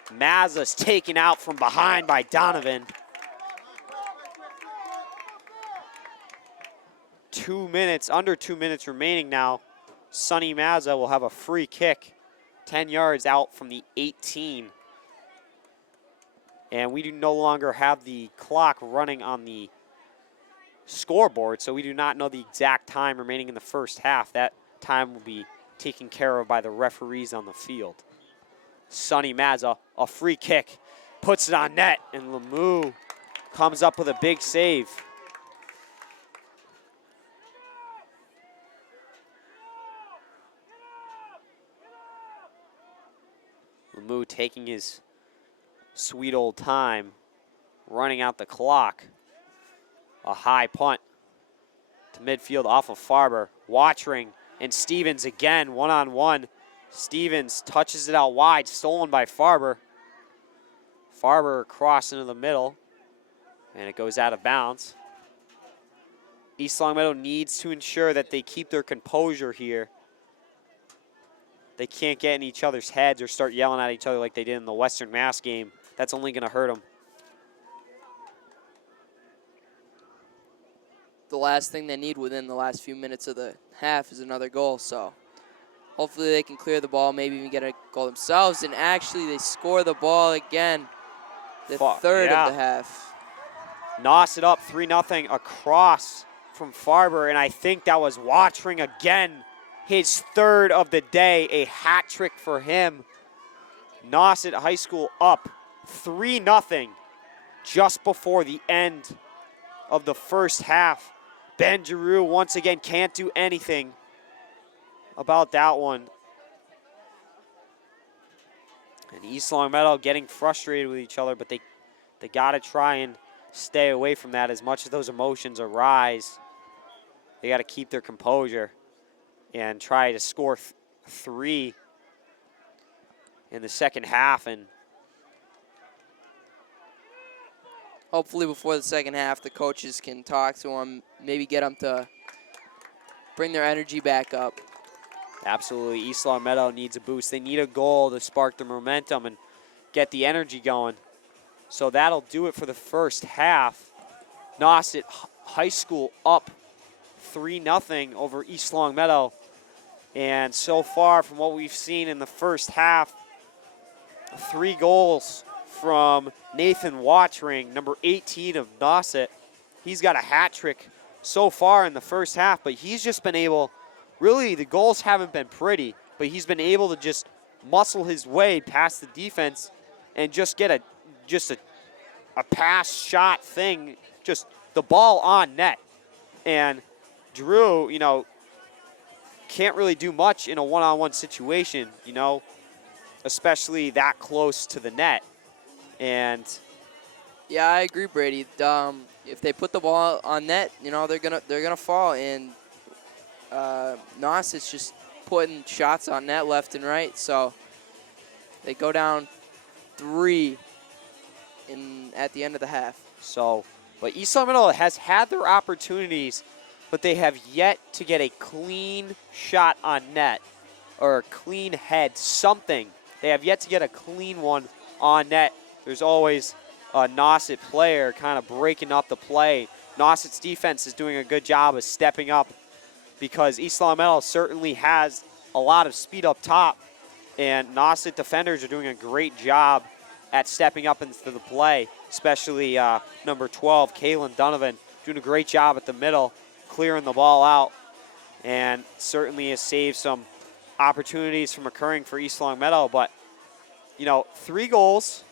Mazza's taken out from behind by Donovan. 2 minutes, under 2 minutes remaining now. Sonny Mazza will have a free kick, 10 yards out from the 18. And we do no longer have the clock running on the scoreboard, so we do not know the exact time remaining in the first half. That time will be taken care of by the referees on the field. Sonny Mazza, a free kick, puts it on net, and Lemieux comes up with a big save. Lemieux taking his sweet old time, running out the clock. A high punt to midfield off of Farber. Watching and Stevens again, one-on-one. Stevens touches it out wide, stolen by Farber. Farber across into the middle, and it goes out of bounds. East Longmeadow needs to ensure that they keep their composure here. They can't get in each other's heads or start yelling at each other like they did in the Western Mass game. That's only going to hurt them. The last thing they need within the last few minutes of the half is another goal, so hopefully they can clear the ball, maybe even get a goal themselves, and actually they score the ball again, the third of the half. Nauset up 3-0 across from Farber, and I think that was Watching again. His third of the day, a hat trick for him. Nauset High School up 3-0 just before the end of the first half. Ben Giroux once again can't do anything about that one. And East Longmeadow getting frustrated with each other, but they got to try and stay away from that. As much as those emotions arise, they got to keep their composure and try to score three in the second half. And hopefully before the second half, the coaches can talk to them, maybe get them to bring their energy back up. Absolutely, East Longmeadow needs a boost. They need a goal to spark the momentum and get the energy going. So that'll do it for the first half. Nauset High School up 3-0 over East Longmeadow. And so far from what we've seen in the first half, 3 goals from Nathan Watching, number 18 of Nauset. He's got a hat trick so far in the first half, but he's just been able, really the goals haven't been pretty, but he's been able to just muscle his way past the defense and just get a pass shot thing, just the ball on net. And Drew, you know, can't really do much in a one-on-one situation, you know, especially that close to the net. And yeah, I agree, Brady. If they put the ball on net, you know, they're gonna fall. And Nauset's just putting shots on net left and right, so they go down 3 at the end of the half. So, but East Longmeadow has had their opportunities, but they have yet to get a clean shot on net or a clean head, something. They have yet to get a clean one on net. There's always a Nauset player kind of breaking up the play. Nauset's defense is doing a good job of stepping up because East Longmeadow certainly has a lot of speed up top, and Nauset defenders are doing a great job at stepping up into the play, especially number 12, Kaylin Donovan, doing a great job at the middle, clearing the ball out, and certainly has saved some opportunities from occurring for East Longmeadow. But, you know, 3 goals,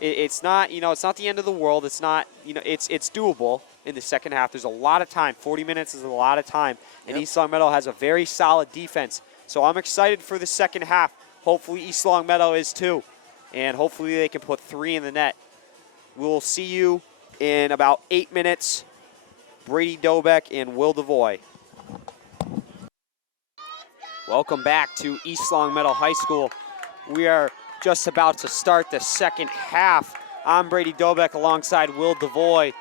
it's not, you know, it's not the end of the world. It's not, you know, it's doable in the second half. There's a lot of time. 40 minutes is a lot of time, and East Longmeadow has a very solid defense. So I'm excited for the second half. Hopefully East Longmeadow is too, and hopefully they can put 3 in the net. We'll see you in about 8 minutes. Brady Dobeck and Will Devoy. Welcome back to East Longmeadow High School. We are just about to start the second half. I'm Brady Dobeck alongside Will Devoy.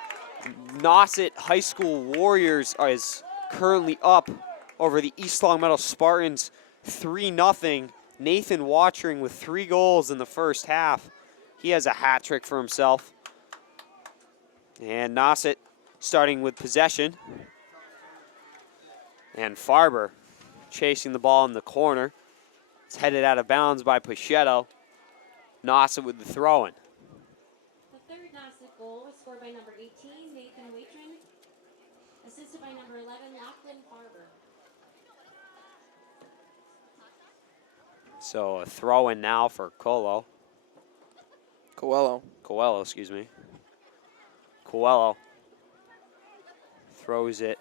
Nauset High School Warriors is currently up over the East Longmeadow Spartans 3-0. Nathan Watching with 3 goals in the first half. He has a hat trick for himself. And Nauset starting with possession. And Farber chasing the ball in the corner. It's headed out of bounds by Pachetto. Nauset with the throw-in. The third Nauset goal was scored by number 18, Nathan Watring, assisted by number 11, Lachlan Farber. So a throw-in now for Coelho, excuse me. Coelho throws it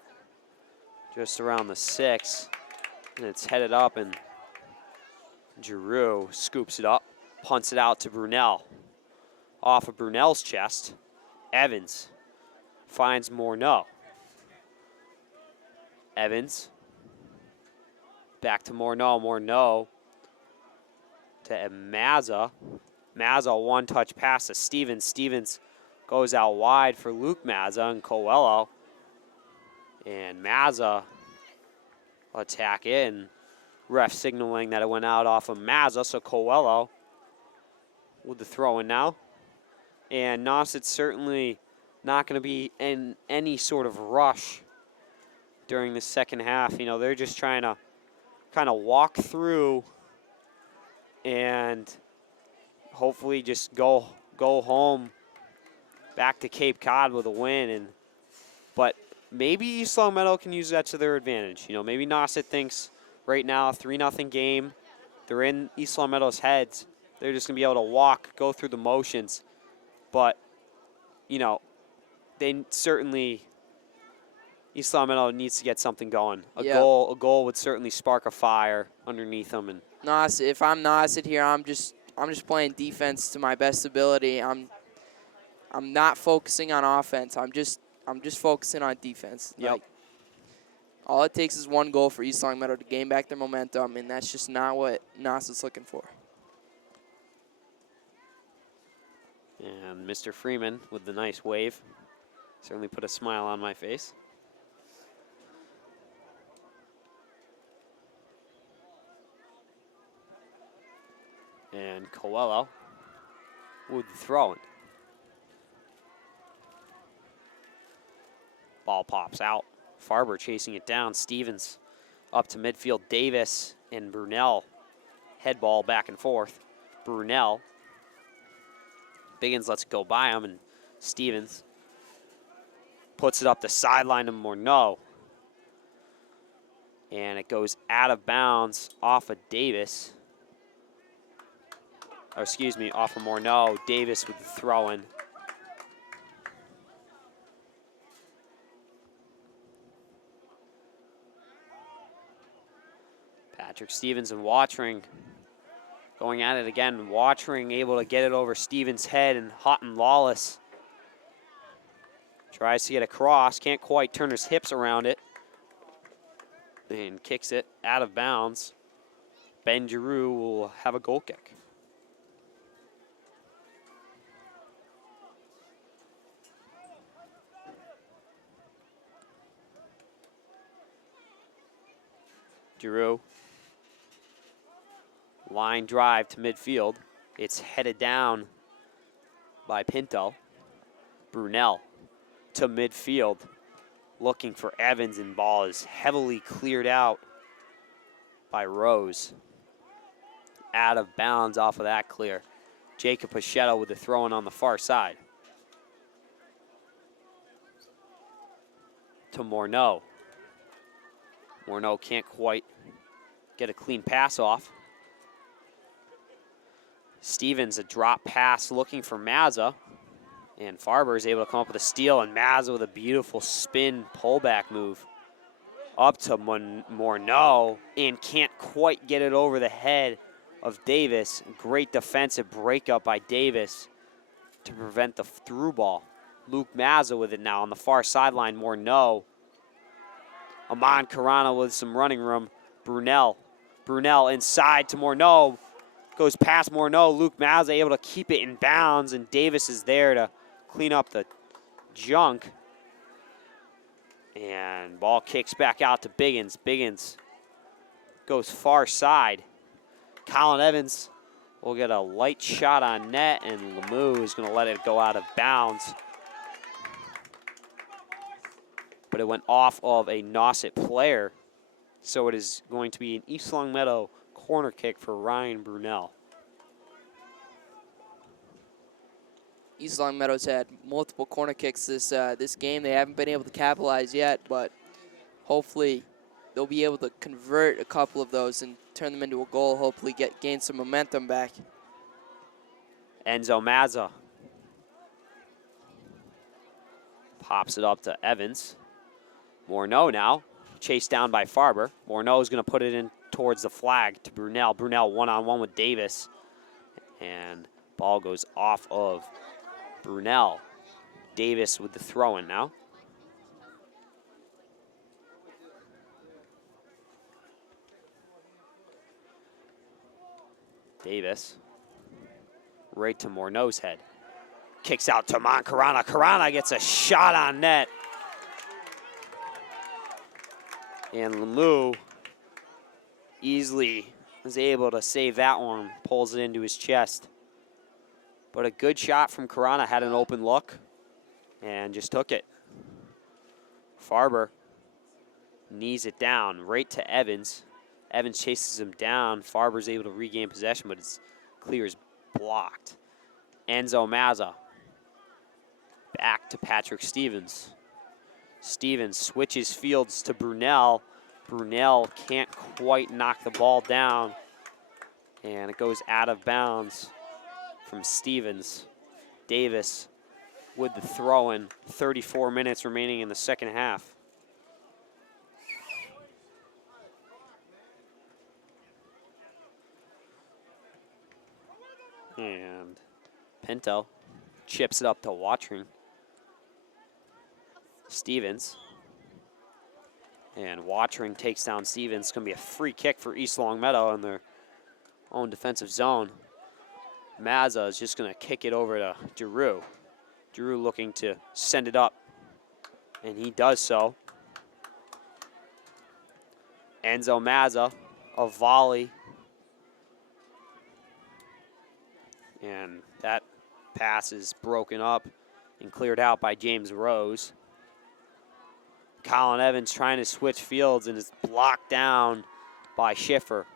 just around the 6, and it's headed up, and Giroux scoops it up, punts it out to Brunel. Off of Brunel's chest, Evans finds Morneau. Evans. Back to Morneau. Morneau to Mazza. Mazza, one-touch pass to Stevens. Stevens goes out wide for Luke Mazza and Coelho. And Mazza attack it, and ref signaling that it went out off of Mazza, so Coelho with the throw in now. And Nauset's certainly not going to be in any sort of rush during the second half. You know, they're just trying to kind of walk through and hopefully just go home back to Cape Cod with a win. But maybe East Long Meadow can use that to their advantage. You know, maybe Nauset thinks right now, 3-0 game, they're in East Long Meadow's heads. They're just going to be able to go through the motions. But, you know, they certainly, East Long Meadow needs to get something going. A goal would certainly spark a fire underneath them. And Nauset, if I'm Nauset here, I'm just playing defense to my best ability. I'm not focusing on offense. I'm just focusing on defense. Yep. Like, all it takes is one goal for East Long Meadow to gain back their momentum, and that's just not what Nauset's looking for. And Mr. Freeman with the nice wave. Certainly put a smile on my face. And Coelho with the throw-in. Ball pops out. Farber chasing it down. Stevens up to midfield. Davis and Brunel. Head ball back and forth. Brunel. Biggins lets it go by him, and Stevens puts it up the sideline to Morneau. And it goes out of bounds off of Davis. Or excuse me, off of Morneau. Davis with the throw-in. Patrick Stevens and Watring going at it again. Watring able to get it over Stevens' head, and Houghton Lawless tries to get across, can't quite turn his hips around it, and kicks it out of bounds. Ben Giroux will have a goal kick. Giroux. Line drive to midfield. It's headed down by Pinto. Brunel to midfield, looking for Evans, and ball is heavily cleared out by Rose. Out of bounds off of that clear. Jacob Pachetto with the throw-in on the far side. To Morneau. Morneau can't quite get a clean pass off. Stevens, a drop pass looking for Mazza. And Farber is able to come up with a steal, and Mazza with a beautiful spin pullback move up to Morneau, and can't quite get it over the head of Davis. Great defensive breakup by Davis to prevent the through ball. Luke Mazza with it now on the far sideline. Morneau. Amon Carano with some running room. Brunel inside to Morneau. Goes past Morneau. Luke Mazza able to keep it in bounds, and Davis is there to clean up the junk. And ball kicks back out to Biggins. Biggins goes far side. Colin Evans will get a light shot on net, and Lemieux is going to let it go out of bounds. But it went off of a Nauset player, so it is going to be an East Long Meadow corner kick for Ryan Brunel. East Long Meadow's had multiple corner kicks this game. They haven't been able to capitalize yet, but hopefully they'll be able to convert a couple of those and turn them into a goal, hopefully gain some momentum back. Enzo Mazza pops it up to Evans. Morneau now, chased down by Farber. Morneau is going to put it in towards the flag to Brunel. Brunel one-on-one with Davis. And ball goes off of Brunel Davis with the throw-in now. Davis, right to Morneau's head. Kicks out to Karana. Karana gets a shot on net. And Lemieux easily was able to save that one, pulls it into his chest. But a good shot from Karana, had an open look and just took it. Farber knees it down right to Evans. Evans chases him down. Farber's able to regain possession, but it's clear is blocked. Enzo Mazza back to Patrick Stevens. Stevens switches fields to Brunel. Brunel can't quite knock the ball down, and it goes out of bounds from Stevens. Davis with the throw-in. 34 minutes remaining in the second half. And Pinto chips it up to Watring. Stevens. And Watring takes down Stevens. It's going to be a free kick for East Longmeadow in their own defensive zone. Mazza is just going to kick it over to Giroux. Giroux looking to send it up, and he does so. Enzo Mazza, a volley. And that pass is broken up and cleared out by James Rose. Colin Evans trying to switch fields and is blocked down by Schiffer.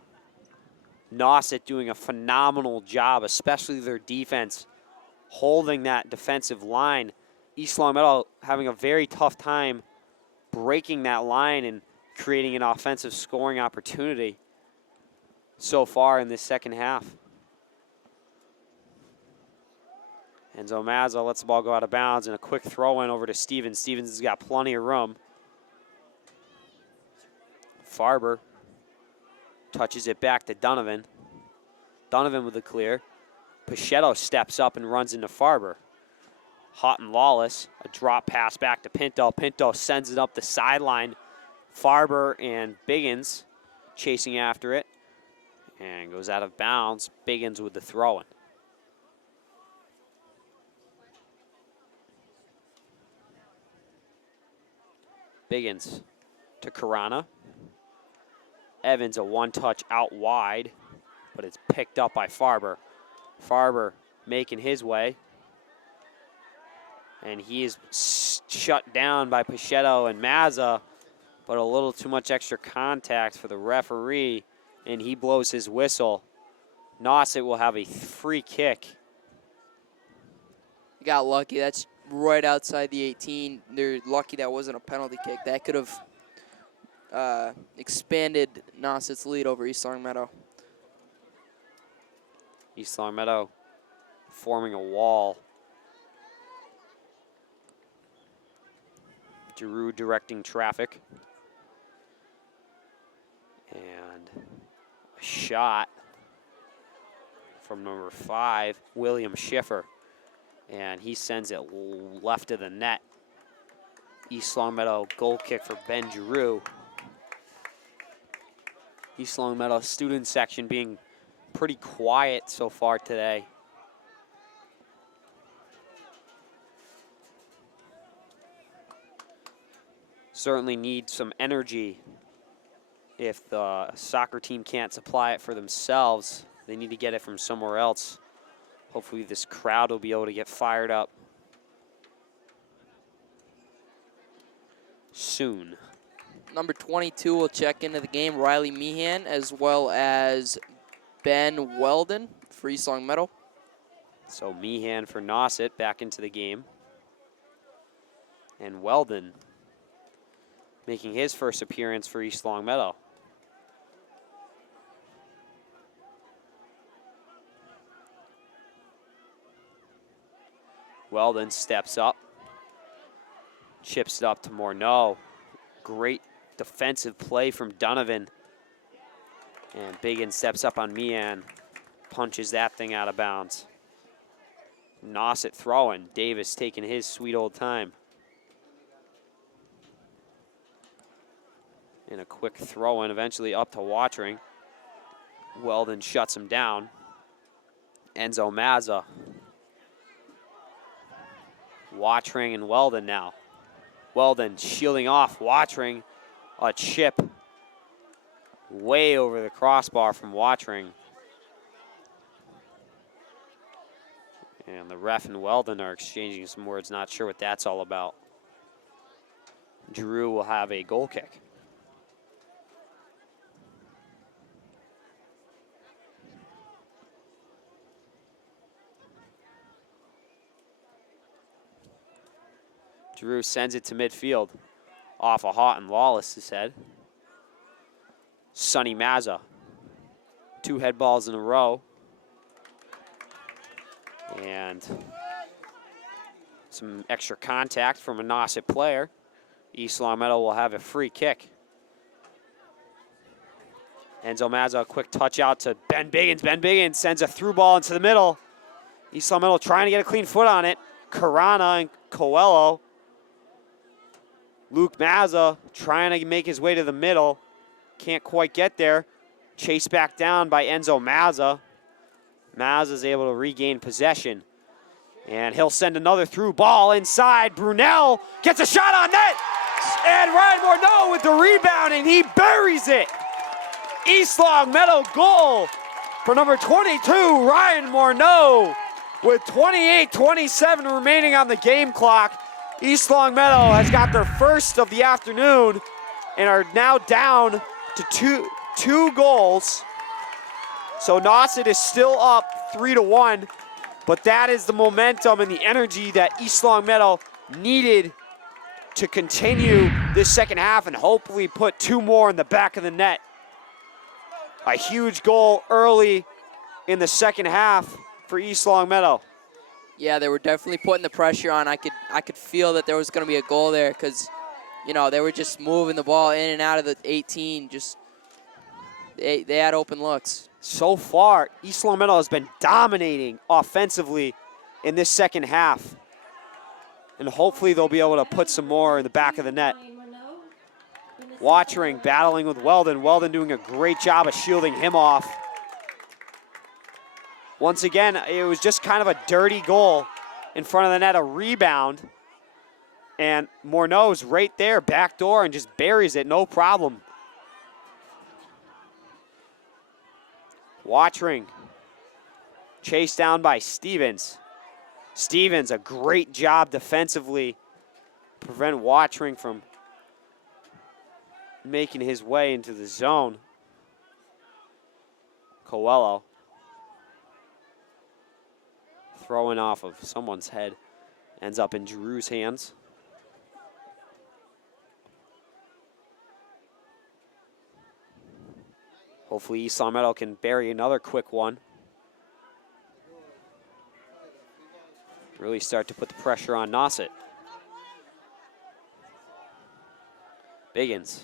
Nauset doing a phenomenal job, especially their defense, holding that defensive line. East Longmeadow having a very tough time breaking that line and creating an offensive scoring opportunity so far in this second half. Enzo Mazza lets the ball go out of bounds, and a quick throw in over to Stevens. Stevens has got plenty of room. Farber touches it back to Donovan. Donovan with the clear. Pichetto steps up and runs into Farber. Hot and Lawless, a drop pass back to Pinto. Pinto sends it up the sideline. Farber and Biggins chasing after it, and goes out of bounds. Biggins with the throw-in. Biggins to Karana. Evans a one-touch out wide, but it's picked up by Farber. Farber making his way, and he is shut down by Pichetto and Mazza, but a little too much extra contact for the referee, and he blows his whistle. Nauset will have a free kick. You got lucky. That's right outside the 18. They're lucky that wasn't a penalty kick. That could have expanded Nauset's lead over East Longmeadow. East Longmeadow forming a wall. Giroux directing traffic. And a shot from number 5, William Schiffer. And he sends it left of the net. East Longmeadow goal kick for Ben Giroux. East Longmeadow student section being pretty quiet so far today. Certainly need some energy. If the soccer team can't supply it for themselves, they need to get it from somewhere else. Hopefully this crowd will be able to get fired up soon. Number 22 will check into the game, Riley Meehan, as well as Ben Weldon for East Longmeadow. So Meehan for Nauset back into the game. And Weldon making his first appearance for East Longmeadow. Weldon steps up, chips it up to Morneau. Great defensive play from Donovan. And Biggin steps up on Meehan, punches that thing out of bounds. Nauset throwing. Davis taking his sweet old time. And a quick throw in, eventually up to Watering. Weldon shuts him down. Enzo Mazza. Watering and Weldon now. Weldon shielding off Watering. A chip way over the crossbar from Watering. And the ref and Weldon are exchanging some words, not sure what that's all about. Drew will have a goal kick. Drew sends it to midfield. Off a Houghton Lawless's head. Sonny Mazza. 2 head balls in a row. And some extra contact from a Nauset player. East Longmeadow will have a free kick. Enzo Mazza, a quick touch out to Ben Biggins. Ben Biggins sends a through ball into the middle. East Longmeadow trying to get a clean foot on it. Carana and Coelho. Luke Mazza trying to make his way to the middle. Can't quite get there. Chased back down by Enzo Mazza. Mazza's able to regain possession. And he'll send another through ball inside. Brunel gets a shot on net. And Ryan Morneau with the rebound, and he buries it. East Longmeadow goal for number 22, Ryan Morneau, with 28:27 remaining on the game clock. East Longmeadow has got their first of the afternoon and are now down to two goals. So Nauset is still up 3-1, but that is the momentum and the energy that East Longmeadow needed to continue this second half and hopefully put 2 more in the back of the net. A huge goal early in the second half for East Longmeadow. Yeah, they were definitely putting the pressure on. I could feel that there was going to be a goal there because, you know, they were just moving the ball in and out of the 18. Just they had open looks. So far, East Longmeadow has been dominating offensively in this second half. And hopefully they'll be able to put some more in the back of the net. Watering battling with Weldon. Weldon doing a great job of shielding him off. Once again, it was just kind of a dirty goal in front of the net, a rebound. And Morneau's right there, back door, and just buries it, no problem. Watering, chased down by Stevens. Stevens, a great job defensively. Prevent Watering from making his way into the zone. Coelho. Throwing off of someone's head. Ends up in Drew's hands. Hopefully East Longmeadow can bury another quick one. Really start to put the pressure on Nauset. Biggins.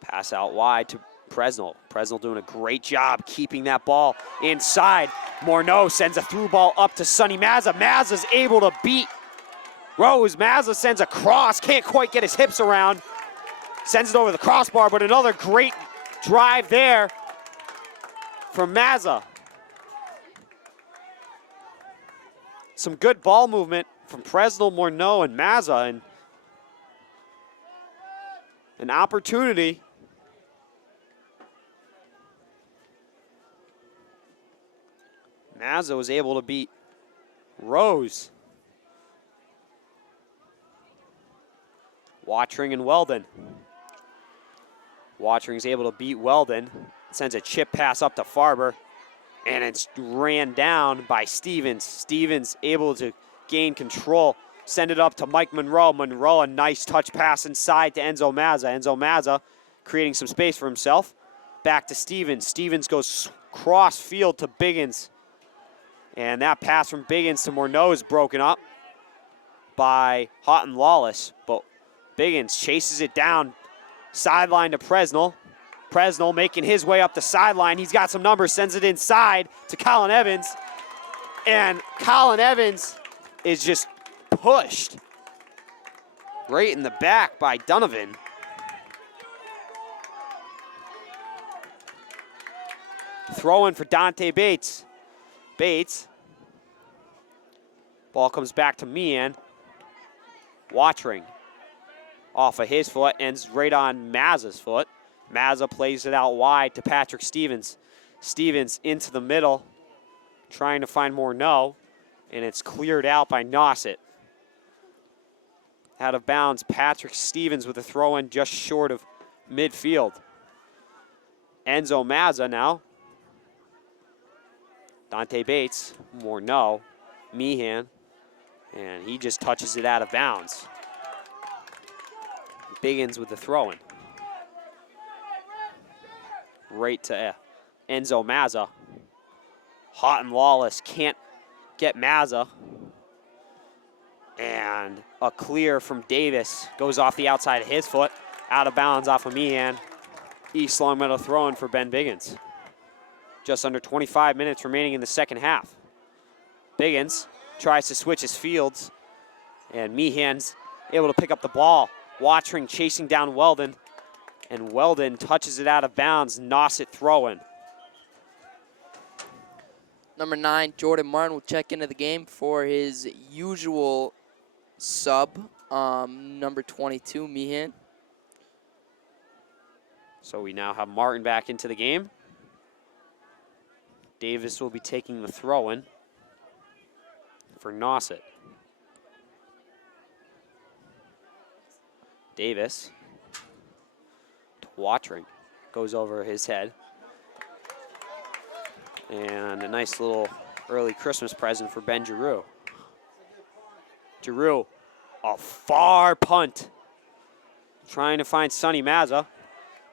Pass out wide to Presnell. Presnell doing a great job keeping that ball inside. Morneau sends a through ball up to Sonny Mazza. Mazza's able to beat Rose. Mazza sends a cross, can't quite get his hips around. Sends it over the crossbar, but another great drive there from Mazza. Some good ball movement from Presnell, Morneau, and Mazza, and an opportunity. Mazza was able to beat Rose. Watering and Weldon. Watering's able to beat Weldon. Sends a chip pass up to Farber. And it's ran down by Stevens. Stevens able to gain control. Send it up to Mike Monroe. Monroe, a nice touch pass inside to Enzo Mazza. Enzo Mazza creating some space for himself. Back to Stevens. Stevens goes cross field to Biggins. And that pass from Biggins to Morneau is broken up by Houghton Lawless. But Biggins chases it down. Sideline to Presnell. Presnell making his way up the sideline. He's got some numbers, sends it inside to Colin Evans. And Colin Evans is just pushed right in the back by Donovan. Throw in for Dante Bates. Bates. Ball comes back to Meehan. Watchering. Off of his foot, ends right on Mazza's foot. Mazza plays it out wide to Patrick Stevens. Stevens into the middle, trying to find more no, and it's cleared out by Nauset. Out of bounds, Patrick Stevens with a throw-in just short of midfield. Enzo Mazza now. Dante Bates, more no. Meehan, and he just touches it out of bounds. Biggins with the throw-in. Right to Enzo Mazza. Hot and Lawless can't get Mazza. And a clear from Davis goes off the outside of his foot. Out of bounds off of Meehan. East Long Meadow throw-in for Ben Biggins. Just under 25 minutes remaining in the second half. Biggins tries to switch his fields. And Meehan's able to pick up the ball. Watchering, chasing down Weldon, and Weldon touches it out of bounds. Nauset throw-in. Number 9, Jordan Martin will check into the game for his usual sub, number 22, Meehan. So we now have Martin back into the game. Davis will be taking the throw-in for Nauset. Davis to Watchering, goes over his head. And a nice little early Christmas present for Ben Giroux. Giroux, a far punt. Trying to find Sonny Mazza.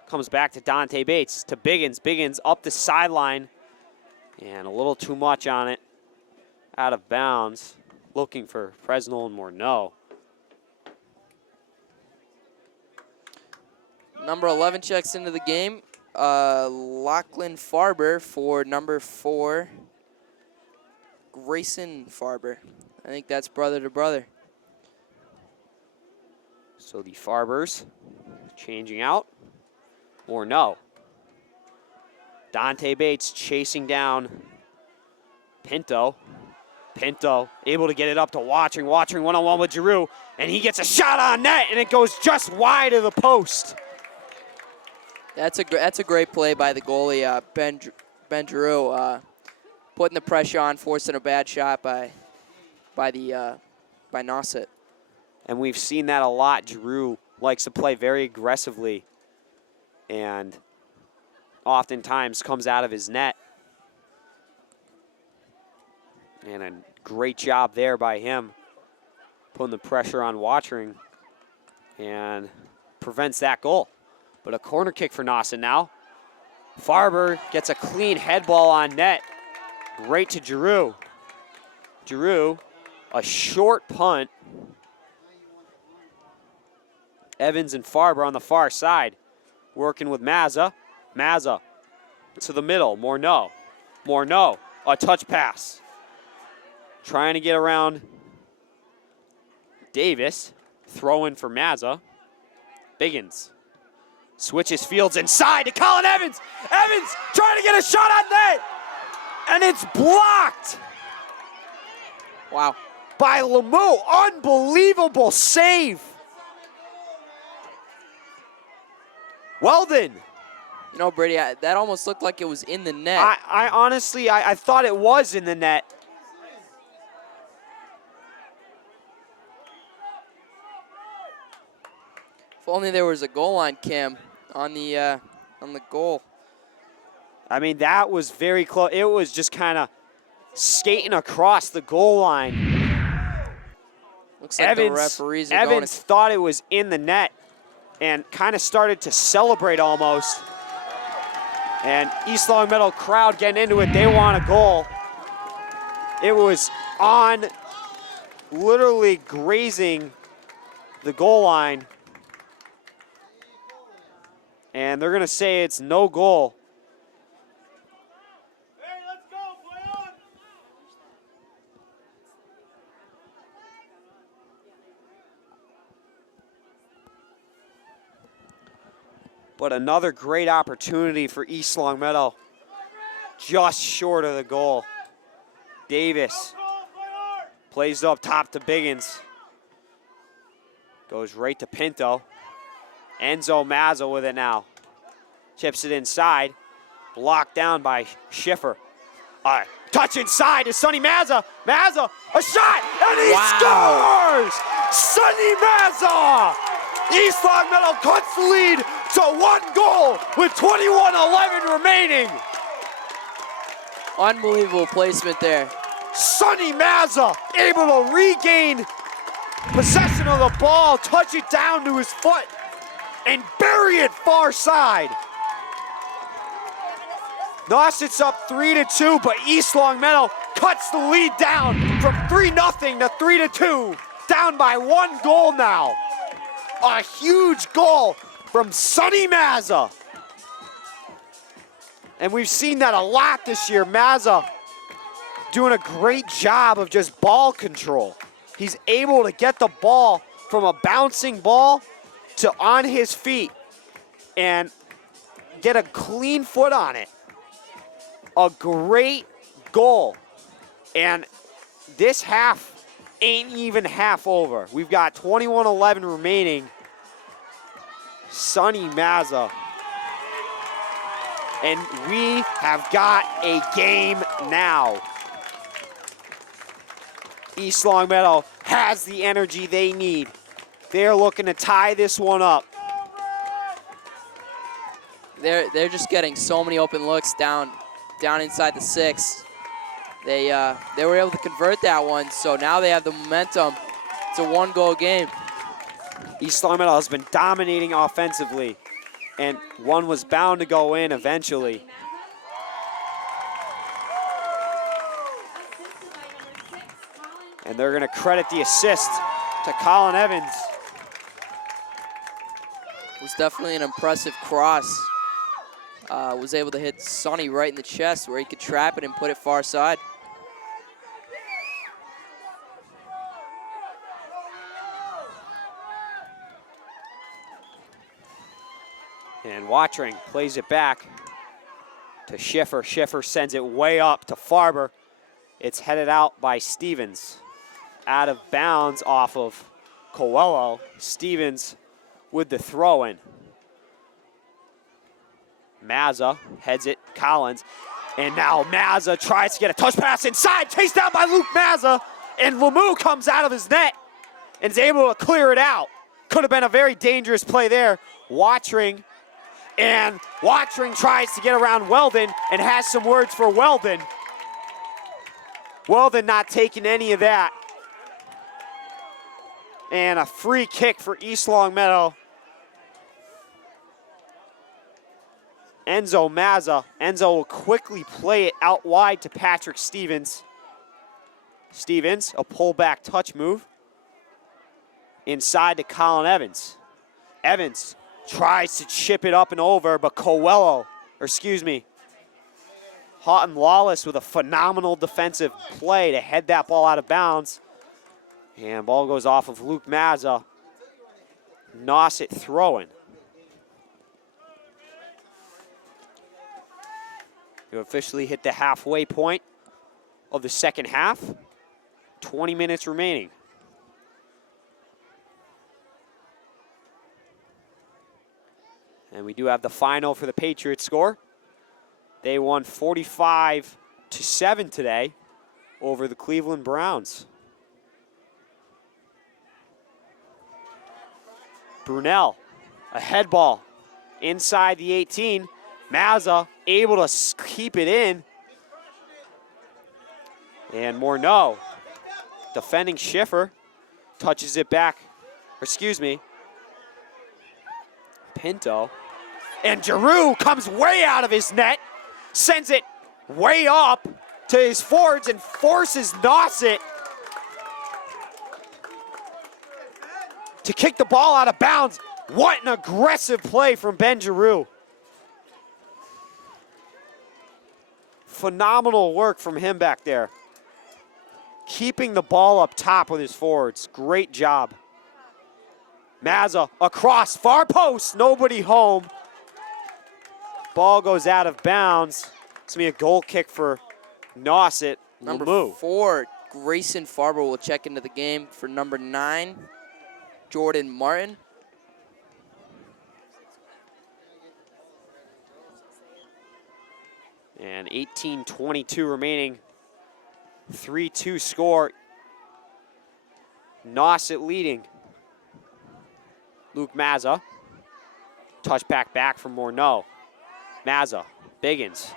Comes back to Dante Bates, to Biggins. Biggins up the sideline. And a little too much on it. Out of bounds. Looking for Fresnel and Morneau. Number 11 checks into the game. Lachlan Farber for number 4, Grayson Farber. I think that's brother to brother. So the Farbers changing out. Morneau. Dante Bates chasing down Pinto. Pinto able to get it up to Watchering. Watchering one-on-one with Giroux. And he gets a shot on net, and it goes just wide of the post. That's a great play by the goalie, Ben Giroux, putting the pressure on, forcing a bad shot by Nauset. And we've seen that a lot. Giroux likes to play very aggressively and oftentimes comes out of his net. And a great job there by him, putting the pressure on Watchering and prevents that goal. But a corner kick for Nauset now. Farber gets a clean head ball on net, right to Giroux. Giroux, a short punt. Evans and Farber on the far side, working with Mazza. Mazza to the middle, Morneau. Morneau, a touch pass. Trying to get around Davis, throw in for Mazza. Biggins. Switches fields inside to Colin Evans. Evans trying to get a shot on net. And it's blocked. Wow. By Lemieux. Unbelievable save. Weldon. You know, Brady, that almost looked like it was in the net. I honestly, I thought it was in the net. If only there was a goal line cam on the goal. I mean, that was very close. It was just kind of skating across the goal line. Looks like the referees are Evans thought it was in the net and kind of started to celebrate almost. And East Long Meadow crowd getting into it. They want a goal. It was on, literally grazing the goal line. And they're going to say it's no goal. Hey, let's go, play on. But another great opportunity for East Longmeadow. Just short of the goal. Davis plays up top to Biggins. Goes right to Pinto. Enzo Mazza with it now. Chips it inside. Blocked down by Schiffer. All right, touch inside to Sonny Mazza. Mazza, a shot, and he scores! Sonny Mazza! East Longmeadow cuts the lead to 1 goal with 21:11 remaining. Unbelievable placement there. Sonny Mazza able to regain possession of the ball, touch it down to his foot, and bury it far side. Nauset's up 3-2, but East Longmeadow cuts the lead down from 3-0 to 3-2, down by 1 goal now. A huge goal from Sonny Mazza. And we've seen that a lot this year. Mazza doing a great job of just ball control. He's able to get the ball from a bouncing ball to on his feet and get a clean foot on it. A great goal. And this half ain't even half over. We've got 21:11 remaining. Sonny Mazza. And we have got a game now. East Longmeadow has the energy they need. They're looking to tie this one up. They're just getting so many open looks down inside the 6. They were able to convert that one, so now they have the momentum. It's a 1-goal game. East Longmeadow has been dominating offensively, and one was bound to go in eventually. And they're gonna credit the assist to Colin Evans. It was definitely an impressive cross. Was able to hit Sonny right in the chest where he could trap it and put it far side. And Watring plays it back to Schiffer. Schiffer sends it way up to Farber. It's headed out by Stevens. Out of bounds off of Coelho. Stevens with the throw-in. Mazza heads it, Collins. And now Mazza tries to get a touch pass inside, chased down by Luke Mazza. And Lemieux comes out of his net and is able to clear it out. Could have been a very dangerous play there. Watring. And Watring tries to get around Weldon and has some words for Weldon. Weldon not taking any of that. And a free kick for East Longmeadow. Enzo Mazza. Enzo will quickly play it out wide to Patrick Stevens. Stevens, a pullback touch move. Inside to Colin Evans. Evans tries to chip it up and over, but Houghton Lawless with a phenomenal defensive play to head that ball out of bounds. And ball goes off of Luke Mazza. Nauset throwing. You officially hit the halfway point of the second half. 20 minutes remaining. And we do have the final for the Patriots score. They won 45-7 today over the Cleveland Browns. Brunel, a head ball inside the 18. Mazza able to keep it in. And Morneau, defending Schiffer, touches it back. Pinto. And Giroux comes way out of his net, sends it way up to his forwards and forces Nauset to kick the ball out of bounds. What an aggressive play from Ben Giroux. Phenomenal work from him back there. Keeping the ball up top with his forwards. Great job. Mazza across, far post, nobody home. Ball goes out of bounds. It's going to be a goal kick for Nauset. Number Lemieux. 4, Grayson Farber will check into the game for number 9, Jordan Martin. And 18:22 remaining. 3-2 score. Nauset leading. Luke Mazza. Touchback back from Morneau. Mazza. Biggins.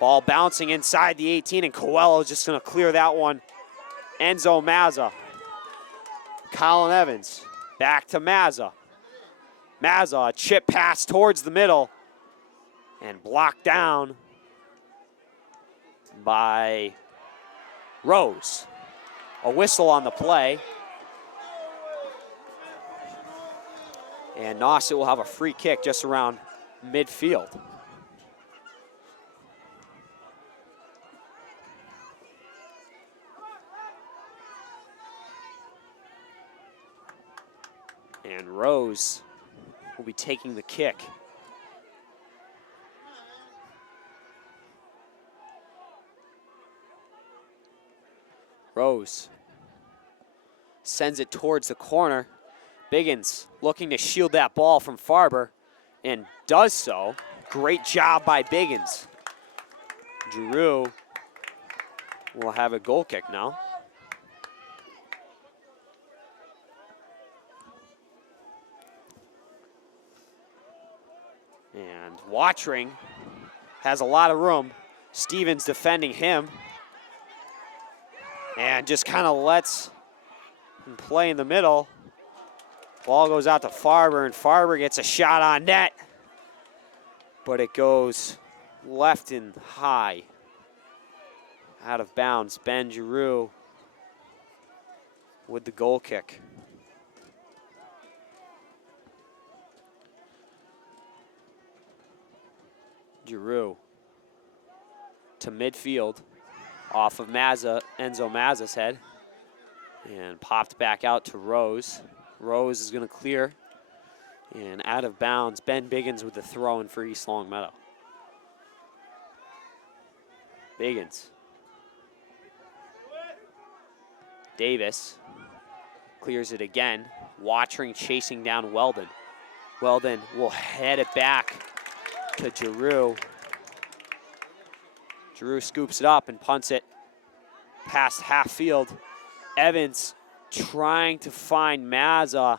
Ball bouncing inside the 18, and Coelho is just going to clear that one. Enzo Mazza. Colin Evans. Back to Mazza. Mazza, a chip pass towards the middle. And blocked down by Rose. A whistle on the play. And Nauset will have a free kick just around midfield. And Rose will be taking the kick. Rose sends it towards the corner. Biggins looking to shield that ball from Farber and does so. Great job by Biggins. Giroux will have a goal kick now. And Watring has a lot of room. Stevens defending him. And just kind of lets him play in the middle. Ball goes out to Farber, and Farber gets a shot on net. But it goes left and high. Out of bounds. Ben Giroux with the goal kick. Giroux to midfield. Off of Mazza, Enzo Mazza's head. And popped back out to Rose. Rose is going to clear. And out of bounds, Ben Biggins with the throw in for East Longmeadow. Biggins. Davis clears it again. Watring chasing down Weldon. Weldon will head it back to Giroux. Giroux scoops it up and punts it past half field. Evans trying to find Mazza,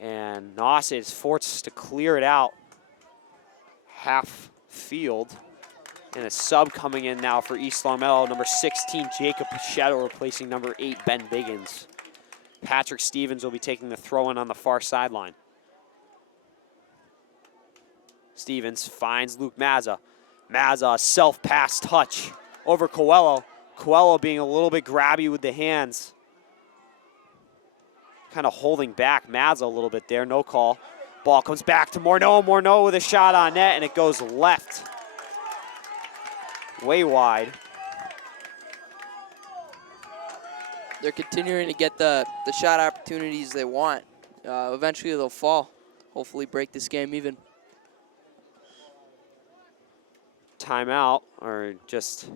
and Nauset is forced to clear it out half field. And a sub coming in now for East Longmeadow, number 16, Jacob Pichetto, replacing number 8, Ben Biggins. Patrick Stevens will be taking the throw in on the far sideline. Stevens finds Luke Mazza. Mazza, self-pass touch over Coelho. Coelho being a little bit grabby with the hands. Kind of holding back Mazza a little bit there, no call. Ball comes back to Morneau. Morneau with a shot on net, and it goes left. Way wide. They're continuing to get the shot opportunities they want. Eventually they'll fall. Hopefully break this game even. Timeout, or just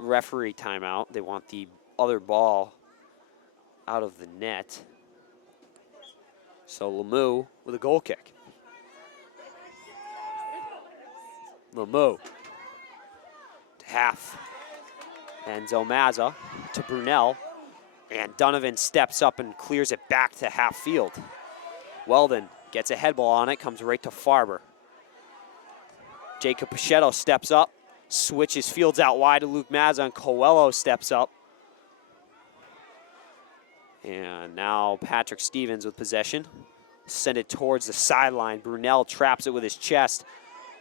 referee timeout. They want the other ball out of the net. So Lemieux with a goal kick. Lemieux to half. Enzo Mazza to Brunel. And Donovan steps up and clears it back to half field. Weldon gets a head ball on it, comes right to Farber. Jacob Pichetto steps up, switches fields out wide to Luke Mazza, and Coelho steps up. And now Patrick Stevens with possession. Send it towards the sideline. Brunel traps it with his chest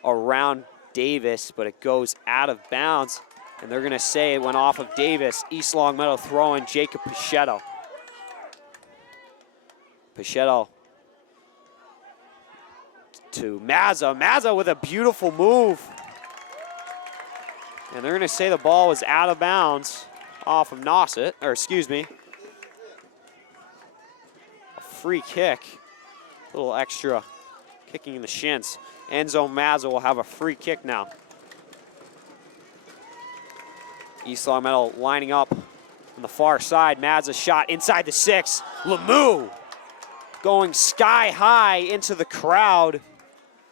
around Davis, but it goes out of bounds. And they're going to say it went off of Davis. East Longmeadow throwing Jacob Pichetto. Pichetto to Mazza. Mazza with a beautiful move. And they're going to say the ball was out of bounds off of Nauset, or excuse me. A free kick. A little extra kicking in the shins. Enzo Mazza will have a free kick now. East Long Meadow lining up on the far side. Mazza shot inside the 6. Lemieux going sky high into the crowd,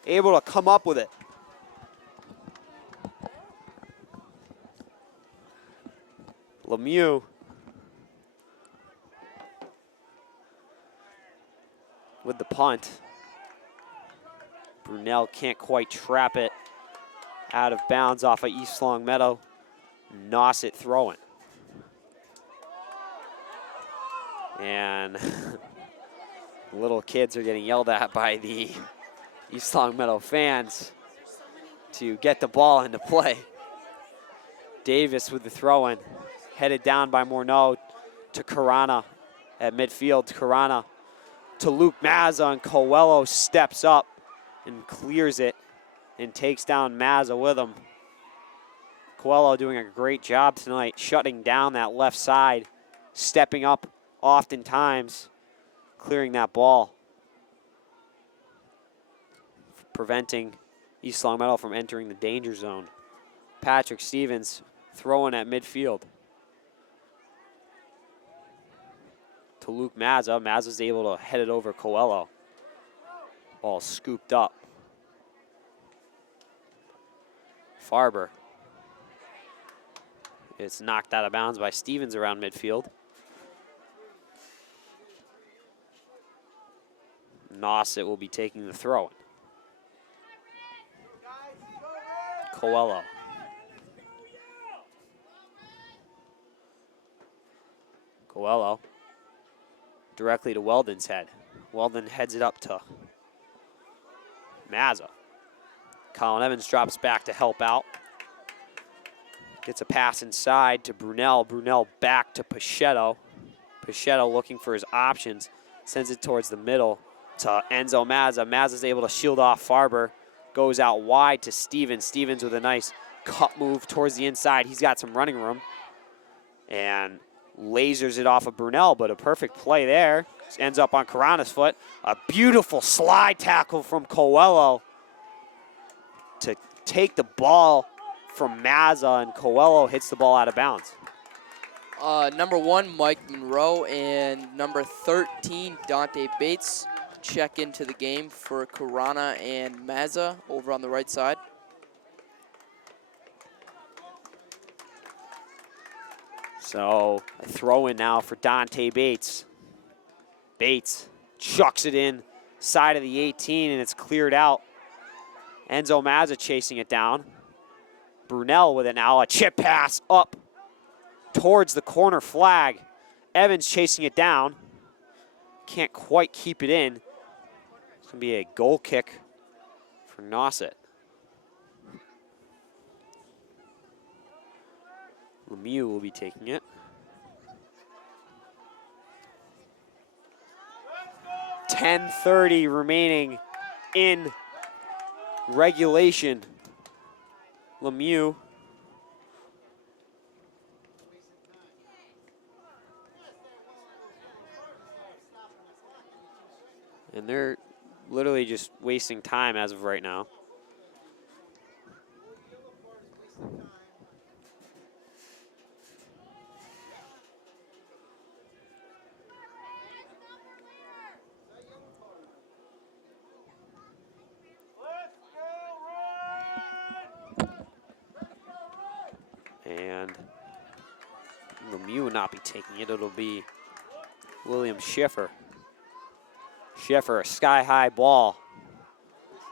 able to come up with it. Lemieux with the punt. Brunel can't quite trap it out of bounds off of East Long Meadow. Nauset throwing. And little kids are getting yelled at by the East Long Meadow fans to get the ball into play. Davis with the throw-in, headed down by Morneau to Carana at midfield. Carana to Luke Mazza, and Coelho steps up and clears it and takes down Mazza with him. Coelho doing a great job tonight, shutting down that left side, stepping up oftentimes, clearing that ball, preventing East Long Meadow from entering the danger zone. Patrick Stevens throwing at midfield to Luke Mazza. Mazza's able to head it over Coelho. Ball scooped up. Farber. It's knocked out of bounds by Stevens around midfield. Nauset will be taking the throw. Coelho. Coelho directly to Weldon's head. Weldon heads it up to Mazza. Colin Evans drops back to help out. Gets a pass inside to Brunel. Brunel back to Pichetto. Pichetto looking for his options. Sends it towards the middle to Enzo Mazza. Mazza's able to shield off Farber. Goes out wide to Stevens. Stevens with a nice cut move towards the inside. He's got some running room. And lasers it off of Brunel, but a perfect play there. Ends up on Carana's foot. A beautiful slide tackle from Coelho to take the ball from Mazza, and Coelho hits the ball out of bounds. Number 1, Mike Monroe, and number 13, Dante Bates, check into the game for Carana and Mazza over on the right side. So a throw in now for Dante Bates. Bates chucks it in side of the 18, and it's cleared out. Enzo Mazza chasing it down. Brunel with it now, a chip pass up towards the corner flag. Evans chasing it down. Can't quite keep it in. It's gonna be a goal kick for Nauset. Lemieux will be taking it. 10:30 remaining in regulation. Lemieux. And they're literally just wasting time as of right now. And Lemieux will not be taking it. It'll be William Schiffer. Schiffer, a sky-high ball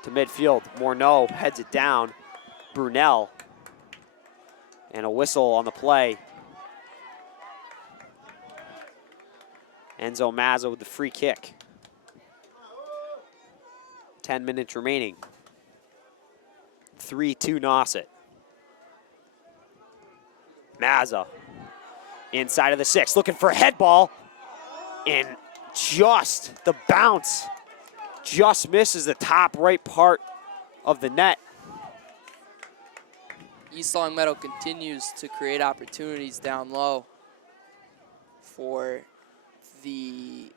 to midfield. Morneau heads it down. Brunel. And a whistle on the play. Enzo Mazza with the free kick. 10 minutes remaining. 3-2 Nauset. Mazza inside of the 6, looking for a head ball. And just the bounce just misses the top right part of the net. East Long Meadow continues to create opportunities down low for the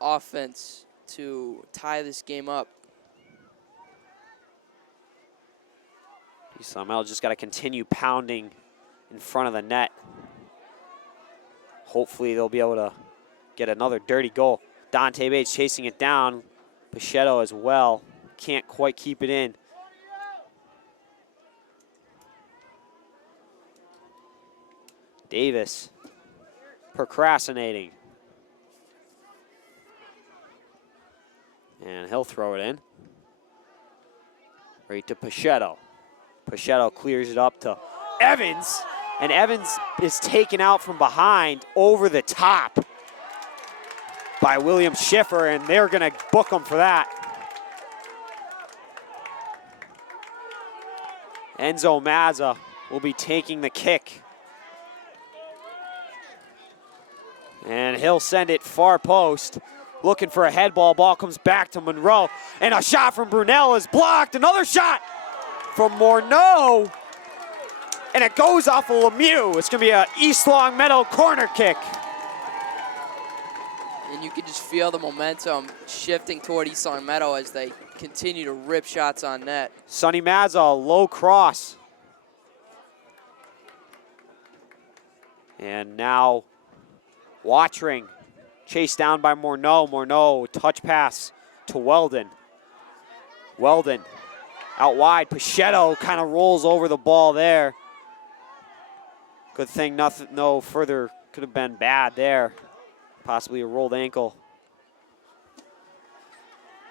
offense to tie this game up. East Long Meadow just got to continue pounding in front of the net. Hopefully they'll be able to get another dirty goal. Dante Bates chasing it down. Pichetto as well. Can't quite keep it in. Davis procrastinating. And he'll throw it in. Right to Pichetto. Pichetto clears it up to Evans. And Evans is taken out from behind over the top by William Schiffer, and they're going to book him for that. Enzo Mazza will be taking the kick. And he'll send it far post. Looking for a head ball. Ball comes back to Monroe. And a shot from Brunel is blocked. Another shot from Morneau. And it goes off of Lemieux. It's going to be an East Long Meadow corner kick. And you can just feel the momentum shifting toward East Long Meadow as they continue to rip shots on net. Sonny Mazza, low cross. And now Watring, chased down by Morneau. Morneau, touch pass to Weldon. Weldon out wide. Pichetto kind of rolls over the ball there. Good thing nothing, no further could have been bad there. Possibly a rolled ankle.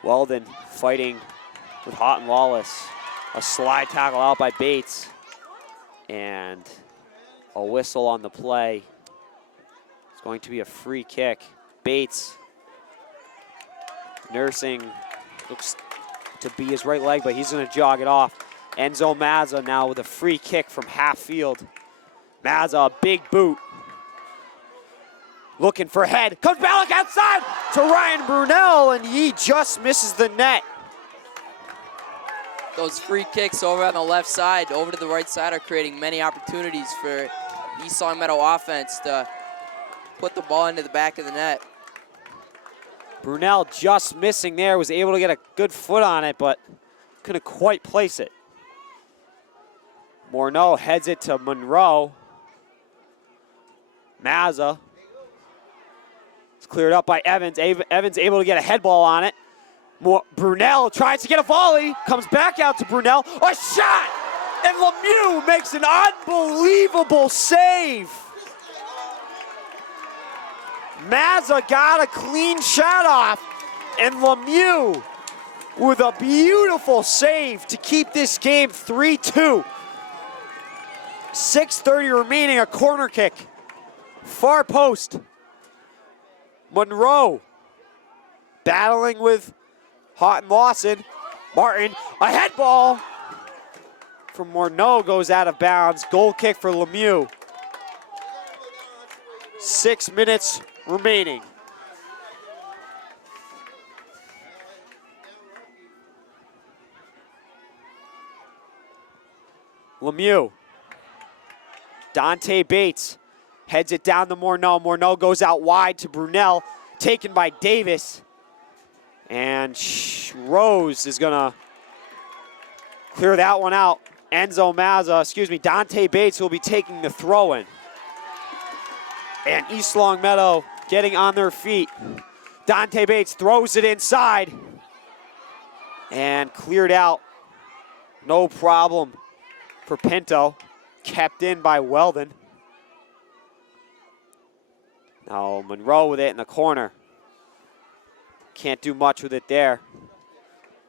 Weldon fighting with Houghton Lawless. A slide tackle out by Bates. And a whistle on the play. It's going to be a free kick. Bates nursing, looks to be his right leg, but he's going to jog it off. Enzo Mazza now with a free kick from half field. Mazza, a big boot. Looking for a head. Comes back outside to Ryan Brunel, and he just misses the net. Those free kicks over on the left side, over to the right side, are creating many opportunities for East Long Meadow offense to put the ball into the back of the net. Brunel just missing there, was able to get a good foot on it, but couldn't quite place it. Morneau heads it to Monroe. Mazza. It's cleared up by Evans. Evans able to get a head ball on it. Brunel tries to get a volley, comes back out to Brunel. A shot! And Lemieux makes an unbelievable save. Mazza got a clean shot off, and Lemieux with a beautiful save to keep this game 3-2. 6:30 remaining, a corner kick. Far post. Monroe battling with Houghton Lawson. Martin, a head ball from Morneau goes out of bounds. Goal kick for Lemieux. 6 minutes remaining. Lemieux. Dante Bates heads it down to Morneau. Morneau goes out wide to Brunel, taken by Davis. And Rose is gonna clear that one out. Dante Bates will be taking the throw in. And East Long Meadow getting on their feet. Dante Bates throws it inside and cleared out. No problem for Pinto. Kept in by Weldon. Now Monroe with it in the corner. Can't do much with it there.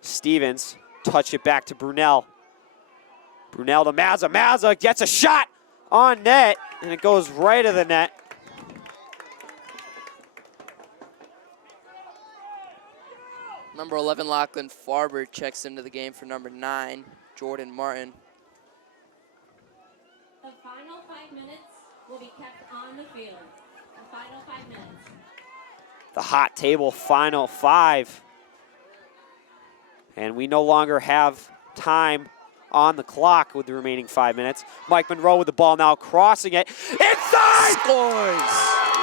Stevens, touch it back to Brunel. Brunel to Mazza. Mazza gets a shot on net, and it goes right of the net. Number 11, Lachlan Farber checks into the game for number 9, Jordan Martin. The final 5 minutes will be kept on the field. The final 5 minutes. The hot table final 5. And we no longer have time on the clock with the remaining 5 minutes. Mike Monroe with the ball now, crossing it. Inside! Scores!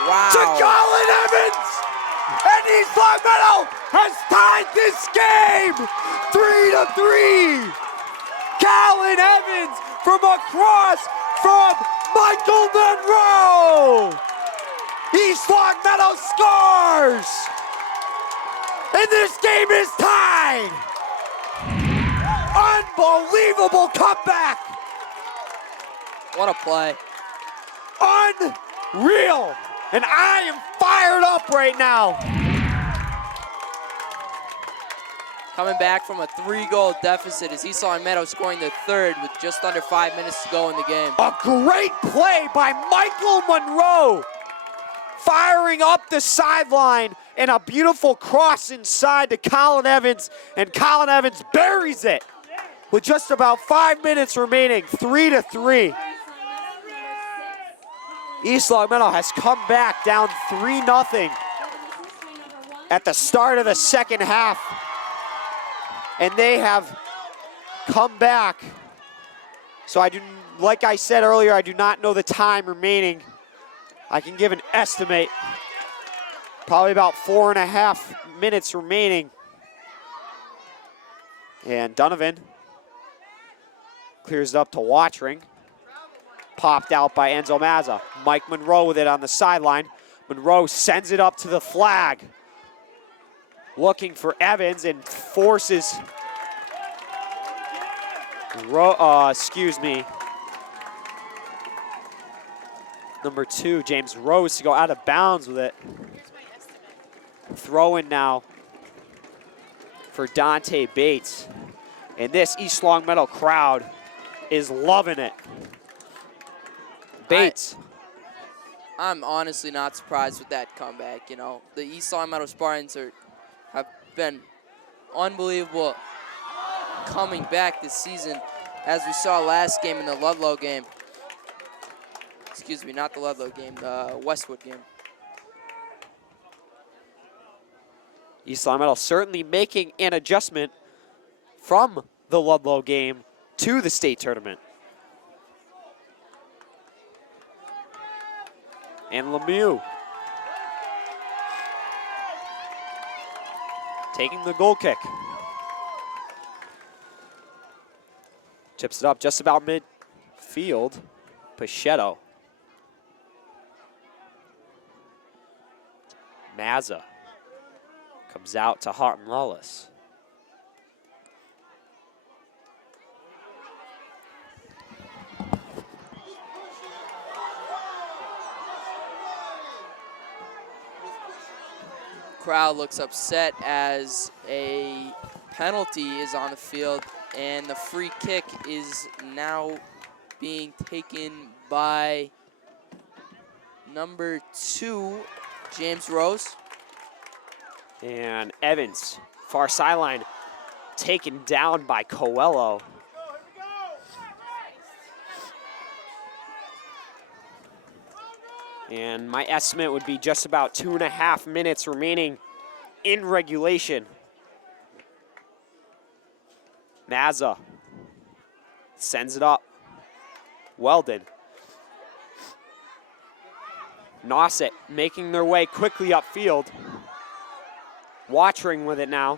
Wow. To Colin Evans! And East Long Meadow has tied this game 3-3. Callan Evans from across from Michael Monroe. East Longmeadow scores. And this game is tied. Unbelievable comeback. What a play. Unreal. And I am fired up right now. Coming back from a 3-goal deficit as East Longmeadow scoring the third with just under 5 minutes to go in the game. A great play by Michael Monroe. Firing up the sideline and a beautiful cross inside to Colin Evans. And Colin Evans buries it with just about 5 minutes remaining, 3-3. East Longmeadow has come back down 3-0 at the start of the second half. And they have come back. So like I said earlier, I do not know the time remaining. I can give an estimate. Probably about 4.5 minutes remaining. And Donovan clears it up to Watring. Popped out by Enzo Mazza. Mike Monroe with it on the sideline. Monroe sends it up to the flag. Looking for Evans and forces, number 2, James Rose, to go out of bounds with it. Throw in now for Dante Bates. And this East Longmeadow crowd is loving it. Bates. I'm honestly not surprised with that comeback. You know, the East Longmeadow Spartans have been unbelievable coming back this season, as we saw last game in the Ludlow game. Excuse me, not the Ludlow game, the Westwood game. East Longmeadow certainly making an adjustment from the Ludlow game to the state tournament. And Lemieux taking the goal kick. Chips it up just about midfield. Pichetto. Mazza comes out to Houghton Lawless. Crowd looks upset as a penalty is on the field, and the free kick is now being taken by number 2, James Rose. And Evans, far sideline, taken down by Coelho. And my estimate would be just about 2.5 minutes remaining in regulation. Mazza sends it up. Weldon. Nauset making their way quickly upfield. Watring with it now.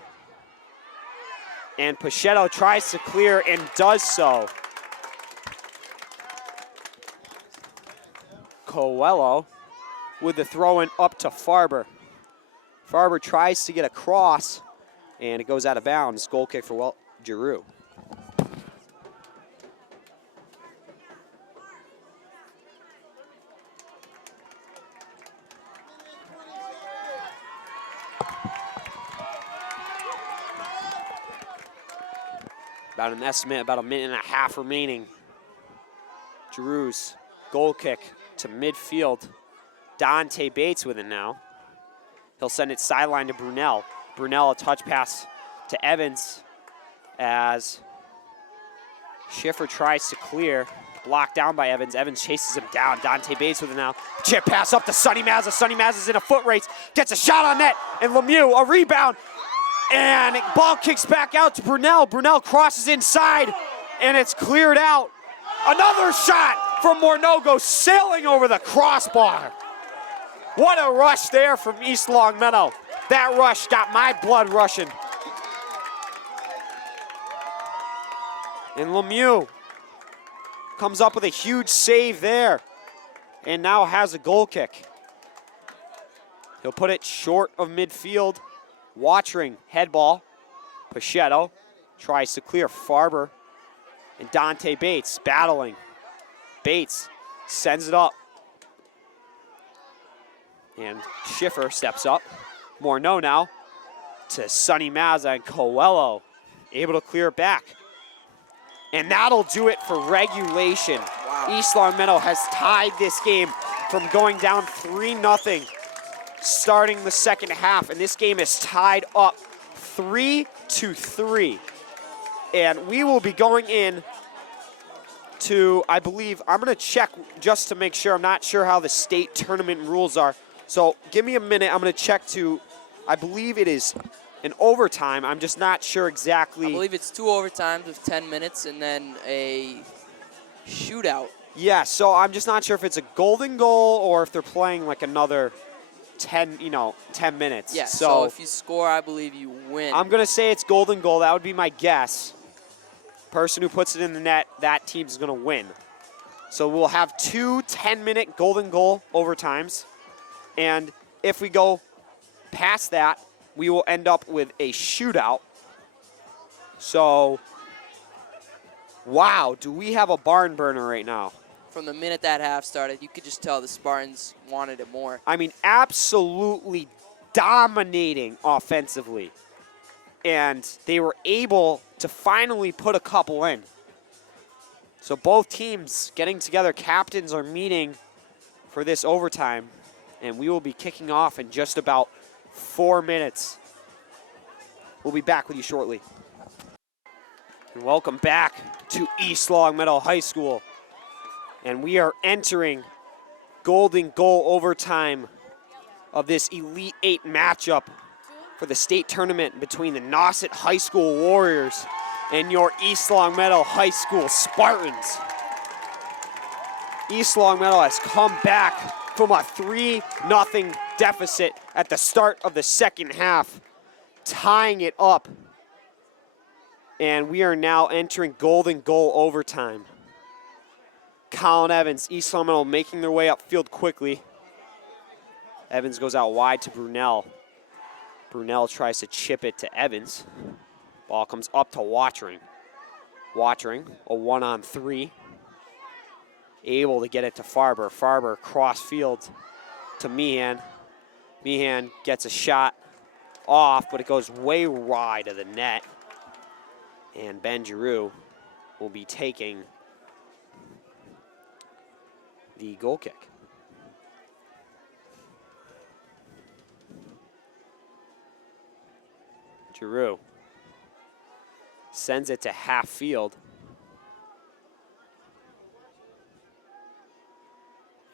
And Pichetto tries to clear and does so. Coelho with the throw-in up to Farber. Farber tries to get across, and it goes out of bounds. Goal kick for Giroux. About an estimate, about 1.5 minutes remaining. Giroux's goal kick to midfield. Dante Bates with it now. He'll send it sideline to Brunel. Brunel, a touch pass to Evans as Schiffer tries to clear. Blocked down by Evans. Evans chases him down. Dante Bates with it now. Chip pass up to Sonny Mazza. Sonny Mazza's in a foot race. Gets a shot on net. And Lemieux, a rebound. And ball kicks back out to Brunel. Brunel crosses inside. And it's cleared out. Another shot from Morneau goes sailing over the crossbar. What a rush there from East Longmeadow. That rush got my blood rushing. And Lemieux comes up with a huge save there and now has a goal kick. He'll put it short of midfield. Watching head ball. Pachetto tries to clear Farber. And Dante Bates battling. Bates sends it up. And Schiffer steps up. Morneau now to Sonny Mazza, and Coelho able to clear it back. And that'll do it for regulation. Wow. East Long Meadow has tied this game from going down 3-0 starting the second half. And this game is tied up 3-3. And we will be going in to, I believe, I'm going to check just to make sure. I'm not sure how the state tournament rules are. So give me a minute. I'm going to check to, I believe it is an overtime. I'm just not sure exactly. I believe it's 2 overtimes of 10 minutes and then a shootout. Yeah, so I'm just not sure if it's a golden goal or if they're playing like another 10 minutes. Yeah, so if you score, I believe you win. I'm going to say it's golden goal. That would be my guess. Person who puts it in the net, that team's going to win. So we'll have 2 10-minute golden goal overtimes. And if we go past that, we will end up with a shootout. So, wow, do we have a barn burner right now? From the minute that half started, you could just tell the Spartans wanted it more. I mean, absolutely dominating offensively. And they were able to finally put a couple in. So both teams getting together, captains are meeting for this overtime. And we will be kicking off in just about 4 minutes. We'll be back with you shortly. And welcome back to East Longmeadow High School. And we are entering golden goal overtime of this Elite 8 matchup for the state tournament between the Nauset High School Warriors and your East Longmeadow High School Spartans. East Longmeadow has come back from a 3-0 deficit at the start of the second half, tying it up. And we are now entering golden goal overtime. Colin Evans, East Longmeadow making their way upfield quickly. Evans goes out wide to Brunel. Brunel tries to chip it to Evans. Ball comes up to Watchering. Watchering, a 1-on-3. Able to get it to Farber. Farber cross field to Meehan. Meehan gets a shot off, but it goes way wide of the net. And Ben Giroux will be taking the goal kick. Giroux sends it to half field.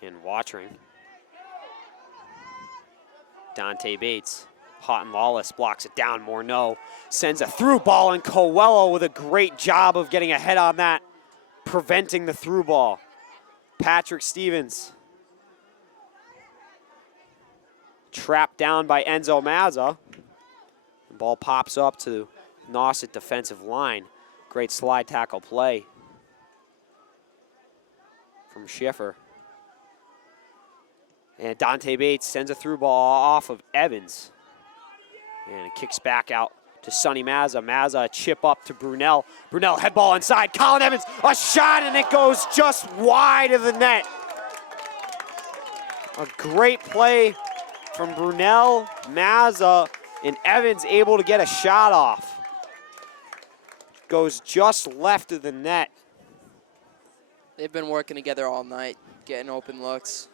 And Watchering. Dante Bates, hot and lawless, blocks it down. Morneau sends a through ball, and Coelho with a great job of getting ahead on that, preventing the through ball. Patrick Stevens. Trapped down by Enzo Mazza. The ball pops up to Nauset defensive line. Great slide tackle play from Schiffer. And Dante Bates sends a through ball off of Evans. And it kicks back out to Sonny Mazza. Mazza, a chip up to Brunel. Brunel, head ball inside. Colin Evans, a shot, and it goes just wide of the net. A great play from Brunel, Mazza, and Evans able to get a shot off. Goes just left of the net. They've been working together all night, getting open looks.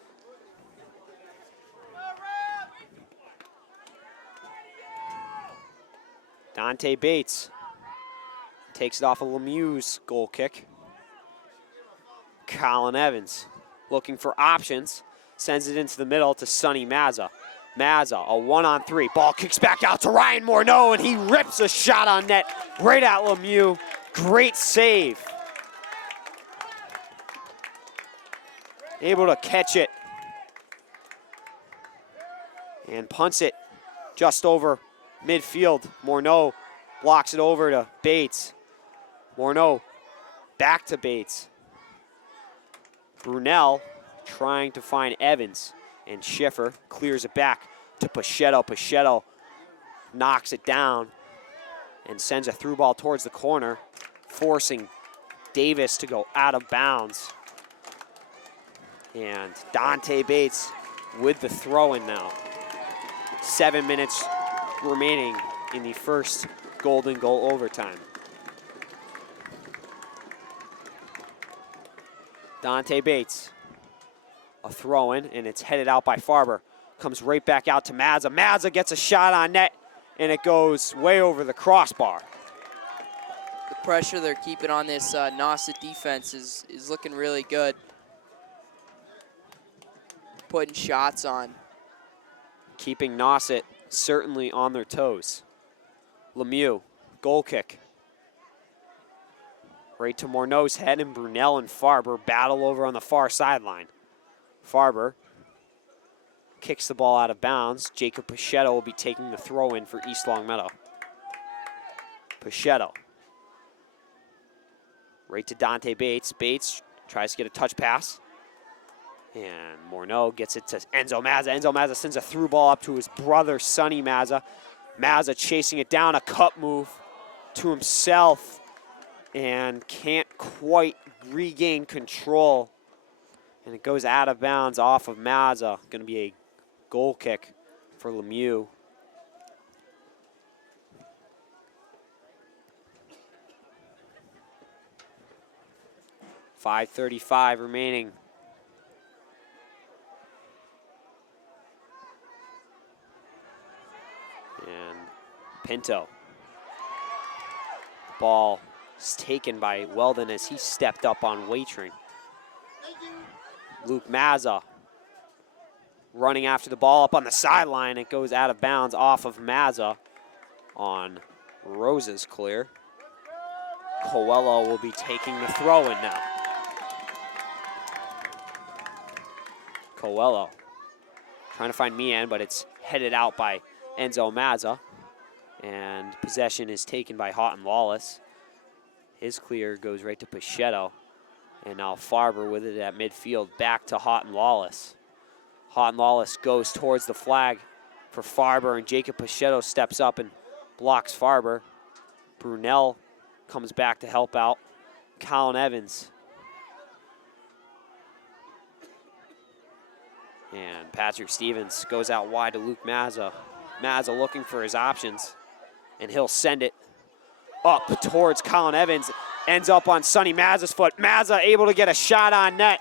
Dante Bates takes it off of Lemieux's goal kick. Colin Evans looking for options, sends it into the middle to Sonny Mazza. Mazza, a 1-on-3. Ball kicks back out to Ryan Morneau, and he rips a shot on net right at Lemieux. Great save. Able to catch it. And punts it just over midfield. Morneau blocks it over to Bates. Morneau back to Bates. Brunel trying to find Evans, and Schiffer clears it back to Pachetto. Pachetto knocks it down and sends a through ball towards the corner, forcing Davis to go out of bounds. And Dante Bates with the throw-in now. 7 minutes remaining in the first Golden Goal overtime. Dante Bates, a throw-in, and it's headed out by Farber. Comes right back out to Mazza. Mazza gets a shot on net, and it goes way over the crossbar. The pressure they're keeping on this Nauset defense is looking really good. Putting shots on. Keeping Nauset certainly on their toes. Lemieux, goal kick. Right to Morneau's head, and Brunel and Farber battle over on the far sideline. Farber kicks the ball out of bounds. Jacob Pachetto will be taking the throw in for East Longmeadow. Pachetto. Right to Dante Bates. Bates tries to get a touch pass. And Morneau gets it to Enzo Mazza. Enzo Mazza sends a through ball up to his brother, Sonny Mazza. Mazza chasing it down, a cut move to himself, and can't quite regain control. And it goes out of bounds off of Mazza. Going to be a goal kick for Lemieux. .5:35 remaining. And Pinto. Ball is taken by Weldon as he stepped up on Waitring. Luke Mazza running after the ball up on the sideline. It goes out of bounds off of Mazza on Rose's clear. Coelho will be taking the throw in now. Coelho trying to find Meehan, but it's headed out by Enzo Mazza. And possession is taken by Houghton Lawless. His clear goes right to Pachetto. And now Farber with it at midfield, back to Houghton Lawless. Houghton Lawless goes towards the flag for Farber, and Jacob Pachetto steps up and blocks Farber. Brunel comes back to help out. Colin Evans. And Patrick Stevens goes out wide to Luke Mazza. Mazza looking for his options, and he'll send it up towards Colin Evans. Ends up on Sonny Mazza's foot. Mazza able to get a shot on net,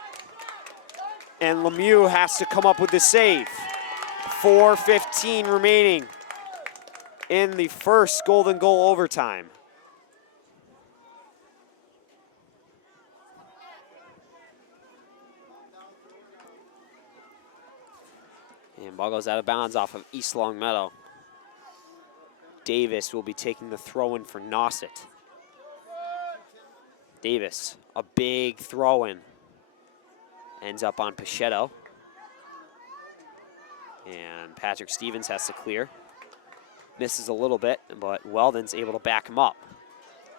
and Lemieux has to come up with the save. 4:15 remaining in the first Golden Goal overtime. And ball goes out of bounds off of East Longmeadow. Davis will be taking the throw-in for Nauset. Davis, a big throw-in. Ends up on Pachetto. And Patrick Stevens has to clear. Misses a little bit, but Weldon's able to back him up.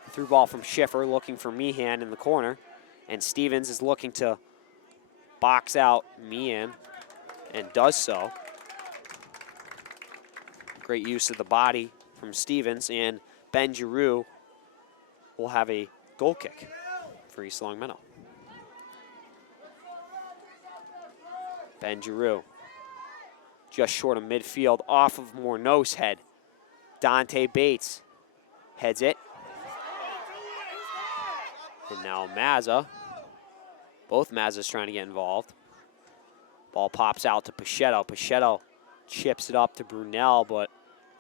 Through ball from Schiffer, looking for Meehan in the corner. And Stevens is looking to box out Meehan, and does so. Great use of the body from Stevens, and Ben Giroux will have a goal kick for East Longmeadow. Ben Giroux just short of midfield off of Morneau's head. Dante Bates heads it. And now Mazza. Both Mazzas trying to get involved. Ball pops out to Pachetto. Pachetto chips it up to Brunel, but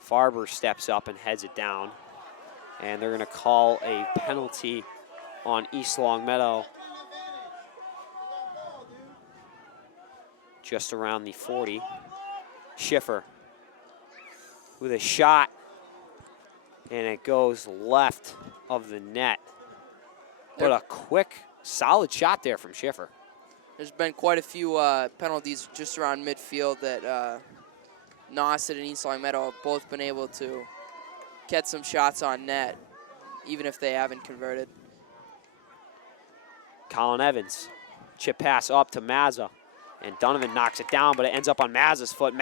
Farber steps up and heads it down. And they're going to call a penalty on East Longmeadow just around the 40. Schiffer with a shot, and it goes left of the net. But a quick, solid shot there from Schiffer. There's been quite a few penalties just around midfield that Nauset and East Longmeadow have both been able to get some shots on net, even if they haven't converted. Colin Evans. Chip pass up to Mazza. And Donovan knocks it down, but it ends up on Mazza's foot.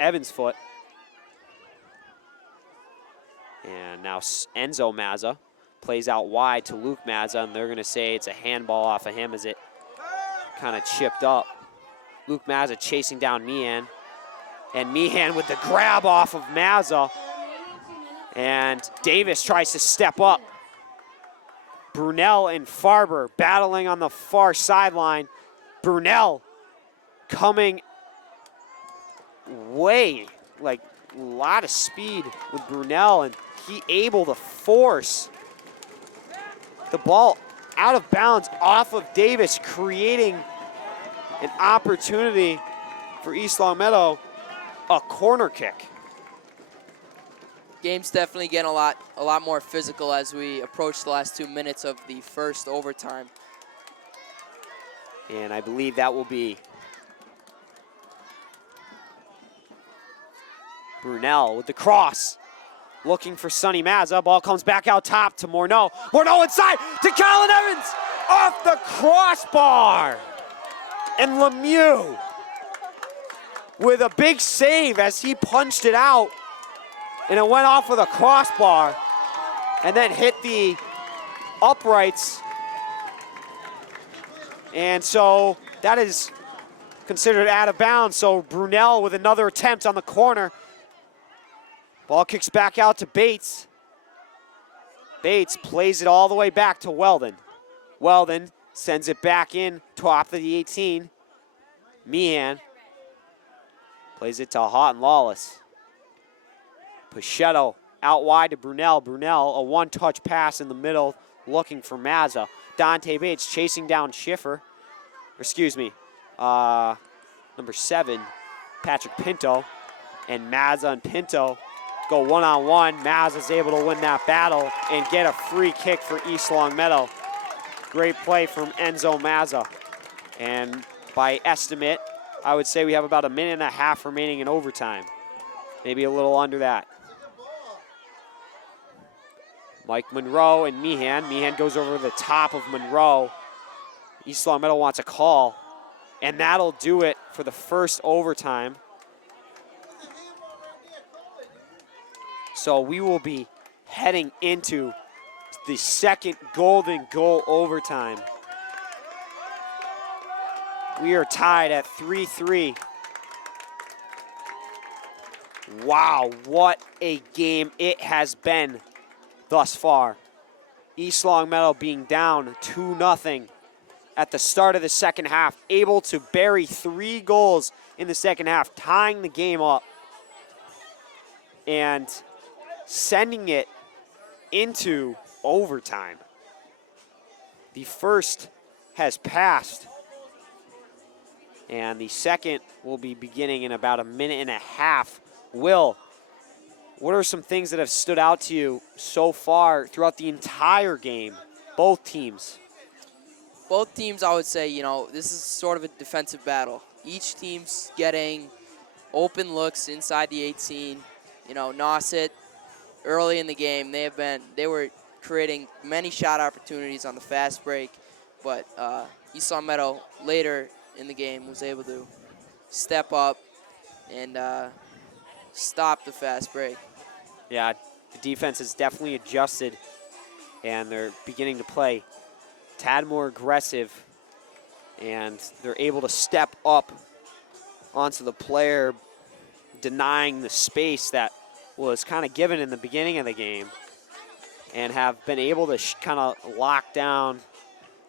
Evans' foot. And now Enzo Mazza plays out wide to Luke Mazza, and they're going to say it's a handball off of him as it kind of chipped up. Luke Mazza chasing down Meehan. And Meehan with the grab off of Mazza. And Davis tries to step up. Brunel and Farber battling on the far sideline. Brunel coming way, like a lot of speed with Brunel, and he able to force the ball out of bounds off of Davis, creating an opportunity for East Longmeadow, a corner kick. Game's definitely getting a lot more physical as we approach the last 2 minutes of the first overtime. And I believe that will be Brunel with the cross, looking for Sonny Mazza. Ball comes back out top to Morneau. Morneau inside to Colin Evans, off the crossbar. And Lemieux with a big save as he punched it out. And it went off with a crossbar and then hit the uprights. And so that is considered out of bounds. So Brunel with another attempt on the corner. Ball kicks back out to Bates. Bates plays it all the way back to Weldon. Weldon sends it back in, top of the 18. Meehan plays it to Houghton Lawless. Pichetto out wide to Brunel. Brunel, a one-touch pass in the middle, looking for Mazza. Dante Bates chasing down Schiffer. Number 7, Patrick Pinto. And Mazza and Pinto go one-on-one. Mazza's able to win that battle and get a free kick for East Longmeadow. Great play from Enzo Mazza. And by estimate, I would say we have about a minute and a half remaining in overtime. Maybe a little under that. Mike Monroe and Meehan. Meehan goes over the top of Monroe. East Longmeadow wants a call. And that'll do it for the first overtime. So we will be heading into the second golden goal overtime. We are tied at 3-3. Wow, what a game it has been thus far. East Longmeadow being down 2-0 at the start of the second half, able to bury 3 goals in the second half, tying the game up and sending it into overtime. The first has passed, and the second will be beginning in about a minute and a half. Will, what are some things that have stood out to you so far throughout the entire game, both teams? Both teams, I would say, this is sort of a defensive battle. Each team's getting open looks inside the 18. Nauset, early in the game, they were creating many shot opportunities on the fast break, but East Longmeadow later in the game was able to step up and stop the fast break. Yeah, the defense has definitely adjusted, and they're beginning to play a tad more aggressive, and they're able to step up onto the player, denying the space that was kind of given in the beginning of the game, and have been able to kind of lock down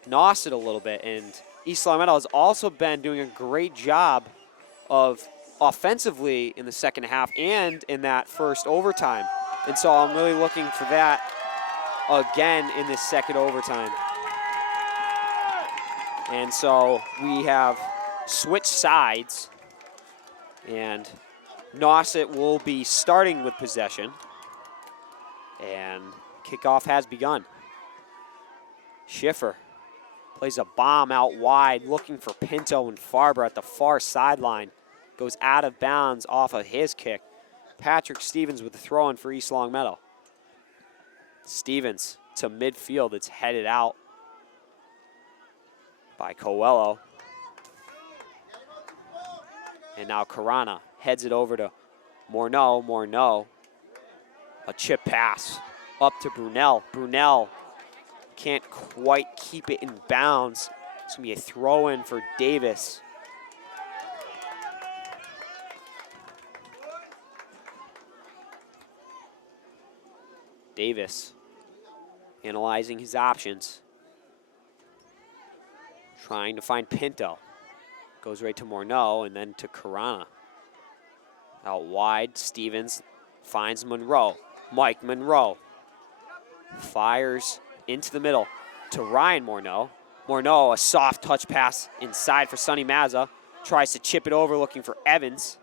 Nauset a little bit. And East Longmeadow has also been doing a great job of offensively in the second half and in that first overtime. And so I'm really looking for that again in this second overtime. And so we have switched sides, and Nauset will be starting with possession, and kickoff has begun. Schiffer plays a bomb out wide, looking for Pinto and Farber at the far sideline. Goes out of bounds off of his kick. Patrick Stevens with the throw-in for East Longmeadow. Stevens to midfield, it's headed out. by Coelho. And now Carana heads it over to Morneau. Morneau, a chip pass up to Brunel. Brunel can't quite keep it in bounds. It's gonna be a throw in for Davis. Davis analyzing his options. Trying to find Pinto. Goes right to Morneau and then to Carana. Out wide, Stevens finds Monroe. Mike Monroe fires into the middle to Ryan Morneau. Morneau, a soft touch pass inside for Sonny Mazza. Tries to chip it over looking for Evans.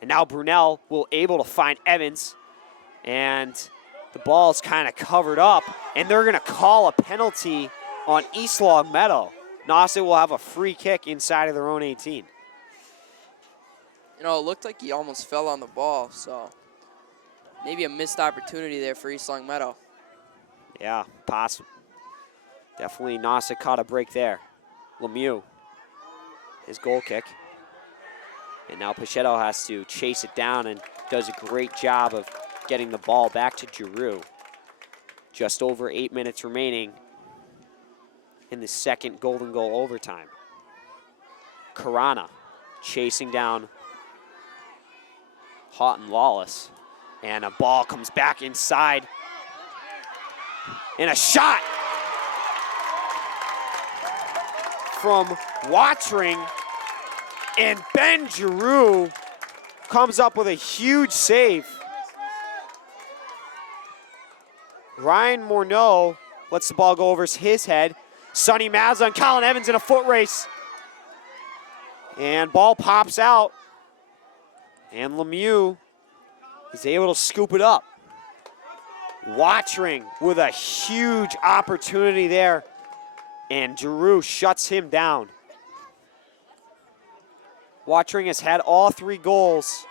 And now Brunel will able to find Evans. And the ball's kind of covered up. And they're going to call a penalty on East Long Meadow. Nauset will have a free kick inside of their own 18. You know, it looked like he almost fell on the ball, so maybe a missed opportunity there for East Long Meadow. Yeah, possible. Definitely Nauset caught a break there. Lemieux, his goal kick. And now Pichetto has to chase it down and does a great job of getting the ball back to Giroux. Just over 8 minutes remaining in the second Golden Goal overtime. Carana chasing down Houghton Lawless. And a ball comes back inside. And a shot from Watring. And Ben Giroux comes up with a huge save. Ryan Morneau lets the ball go over his head. Sonny Mazza and Colin Evans in a foot race. And ball pops out. And Lemieux is able to scoop it up. Watring with a huge opportunity there. And Giroux shuts him down. Watring has had all 3 goals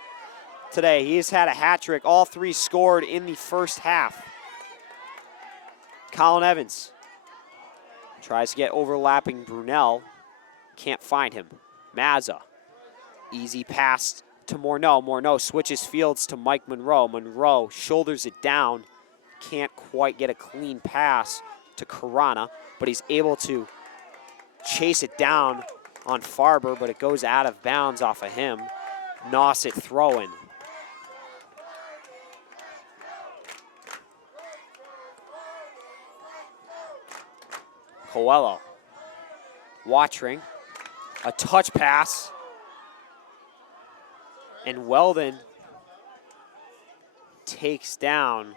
today. He has had a hat trick, all 3 scored in the first half. Colin Evans tries to get overlapping Brunel. Can't find him. Mazza. Easy pass to Morneau. Morneau switches fields to Mike Monroe. Monroe shoulders it down. Can't quite get a clean pass to Carana, but he's able to chase it down on Farber, but it goes out of bounds off of him. Nauset throw-in. Coelho. Watring. A touch pass. And Weldon takes down.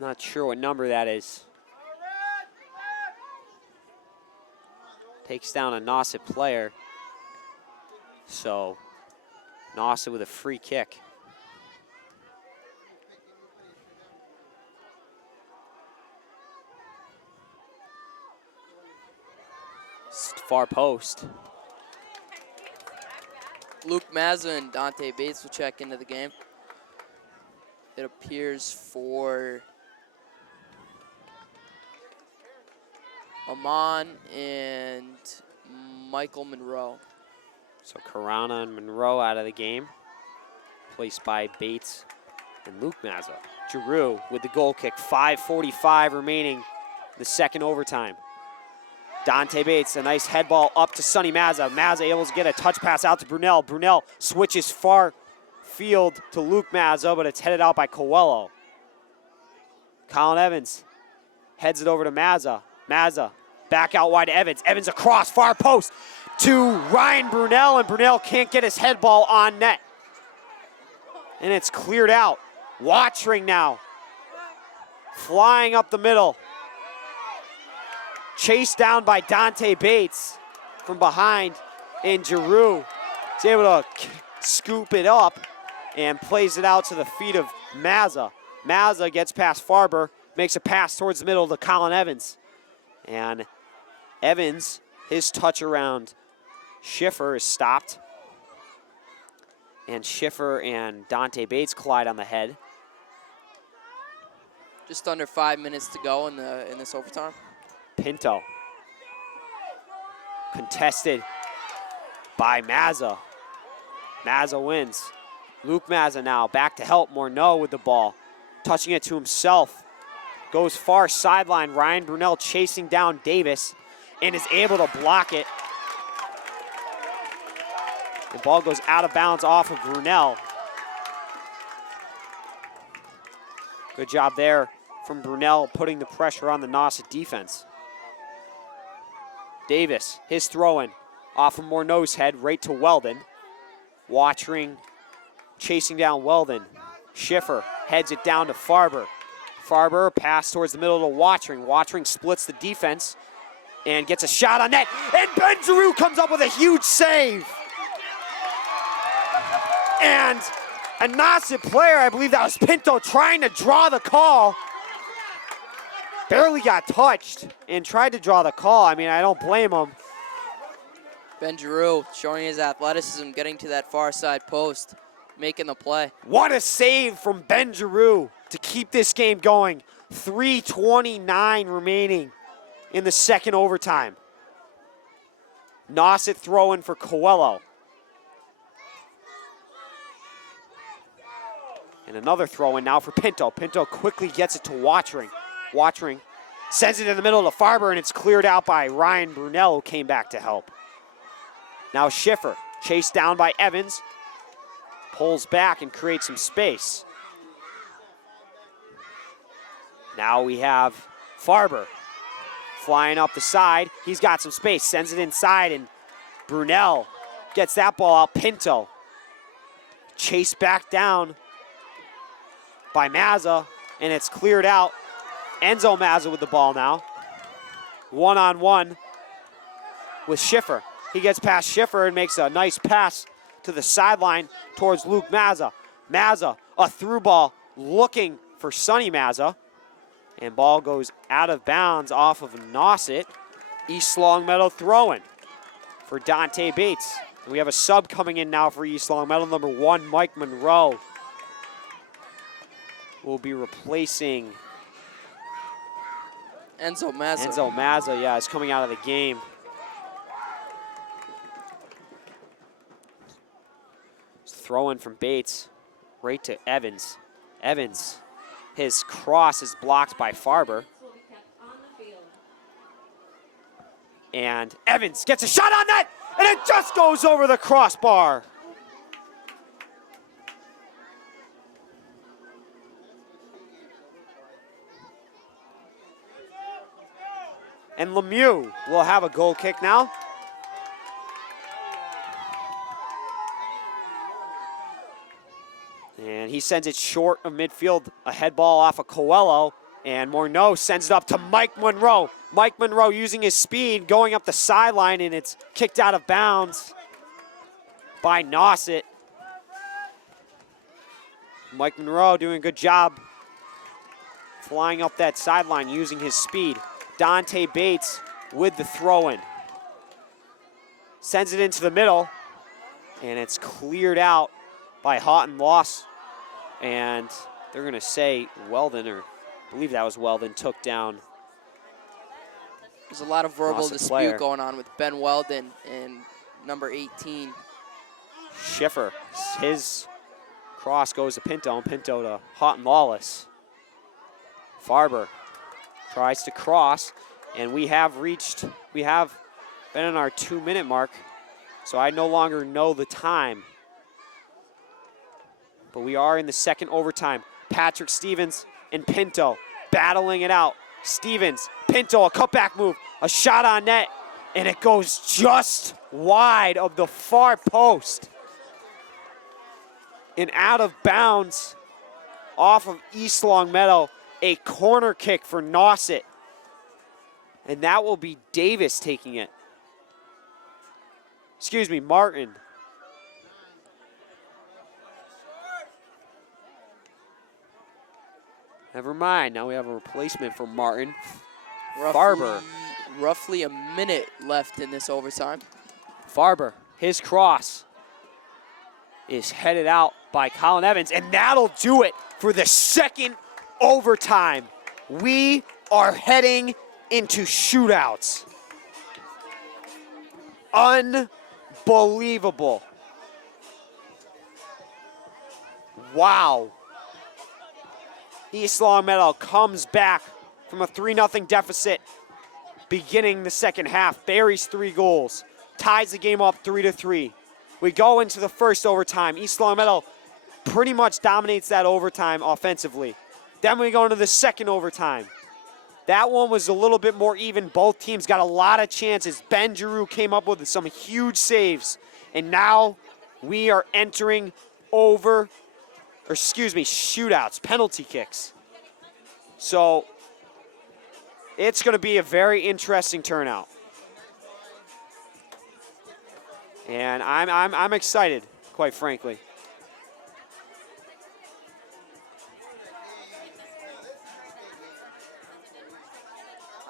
Not sure what number that is. Takes down a Nauset player. So, Nauset with a free kick. Far post. Luke Mazza and Dante Bates will check into the game. It appears for Amon and Michael Monroe. So Carana and Monroe out of the game. Placed by Bates and Luke Mazza. Giroux with the goal kick. 5:45 remaining the second overtime. Dante Bates, a nice head ball up to Sonny Mazza. Mazza able to get a touch pass out to Brunel. Brunel switches far field to Luke Mazza, but it's headed out by Coelho. Colin Evans heads it over to Mazza. Mazza back out wide to Evans. Evans across far post to Ryan Brunel, and Brunel can't get his head ball on net. And it's cleared out. Watring now. Flying up the middle. Chased down by Dante Bates from behind, and Giroux is able to scoop it up and plays it out to the feet of Mazza. Mazza gets past Farber, makes a pass towards the middle to Colin Evans. And Evans, his touch around Schiffer is stopped. And Schiffer and Dante Bates collide on the head. Just under 5 minutes to go in this overtime. Pinto Contested by Mazza. Mazza wins. Luke Mazza now back to help Morneau with the ball. Touching it to himself. Goes far sideline. Ryan Brunell chasing down Davis and is able to block it. The ball goes out of bounds off of Brunell. Good job there from Brunell putting the pressure on the Nauset defense. Davis, his throw-in off of Morneau's head right to Weldon. Watching, chasing down Weldon. Schiffer heads it down to Farber. Farber pass towards the middle to Watching. Watching splits the defense and gets a shot on net. And Ben Giroux comes up with a huge save. And a Nauset player, I believe that was Pinto, trying to draw the call. Barely got touched and tried to draw the call. I mean, I don't blame him. Ben Giroux showing his athleticism, getting to that far side post, making the play. What a save from Ben Giroux to keep this game going. 3:29 remaining in the second overtime. Nauset throw-in for Coelho. And another throw-in now for Pinto. Pinto quickly gets it to Watching. Watching sends it in the middle to Farber, and it's cleared out by Ryan Brunell, who came back to help. Now Schiffer, chased down by Evans, pulls back and creates some space. Now we have Farber flying up the side. He's got some space, sends it inside, and Brunell gets that ball out. Pinto chased back down by Mazza, and it's cleared out. Enzo Mazza with the ball now. One-on-one with Schiffer. He gets past Schiffer and makes a nice pass to the sideline towards Luke Mazza. Mazza, a through ball, looking for Sonny Mazza. And ball goes out of bounds off of Nauset. East Longmeadow throwing for Dante Bates. We have a sub coming in now for East Longmeadow. Number 1, Mike Monroe will be replacing Enzo Mazza. Enzo Mazza, yeah, is coming out of the game. Throw-in from Bates right to Evans. Evans, his cross is blocked by Farber. And Evans gets a shot on that, and it just goes over the crossbar. And Lemieux will have a goal kick now. And he sends it short of midfield, a head ball off of Coelho, and Morneau sends it up to Mike Monroe. Mike Monroe using his speed, going up the sideline, and it's kicked out of bounds by Nauset. Mike Monroe doing a good job flying up that sideline using his speed. Dante Bates with the throw-in. Sends it into the middle, and it's cleared out by Houghton Loss. And they're going to say Weldon, or I believe that was Weldon, took down. There's a lot of verbal Nauset dispute player going on with Ben Weldon and number 18. Schiffer, his cross goes to Pinto, and Pinto to Houghton Lawless. Farber tries to cross, and we have been in our 2-minute mark, so I no longer know the time. But we are in the second overtime. Patrick Stevens and Pinto battling it out. Stevens, Pinto, a cutback move, a shot on net, and it goes just wide of the far post. And out of bounds off of East Longmeadow, a corner kick for Nauset. And that will be Davis taking it. Excuse me, Martin. Never mind, now we have a replacement for Martin. Farber. Roughly a minute left in this overtime. Farber, his cross is headed out by Colin Evans, and that'll do it for the second overtime. We are heading into shootouts. Unbelievable. Wow. East Longmeadow comes back from a 3-0 deficit beginning the second half, buries 3 goals, ties the game up 3-3. We go into the first overtime. East Longmeadow pretty much dominates that overtime offensively. Then we go into the second overtime. That one was a little bit more even. Both teams got a lot of chances. Ben Giroux came up with some huge saves. And now we are entering shootouts, penalty kicks. So it's going to be a very interesting turnout. And I'm excited, quite frankly.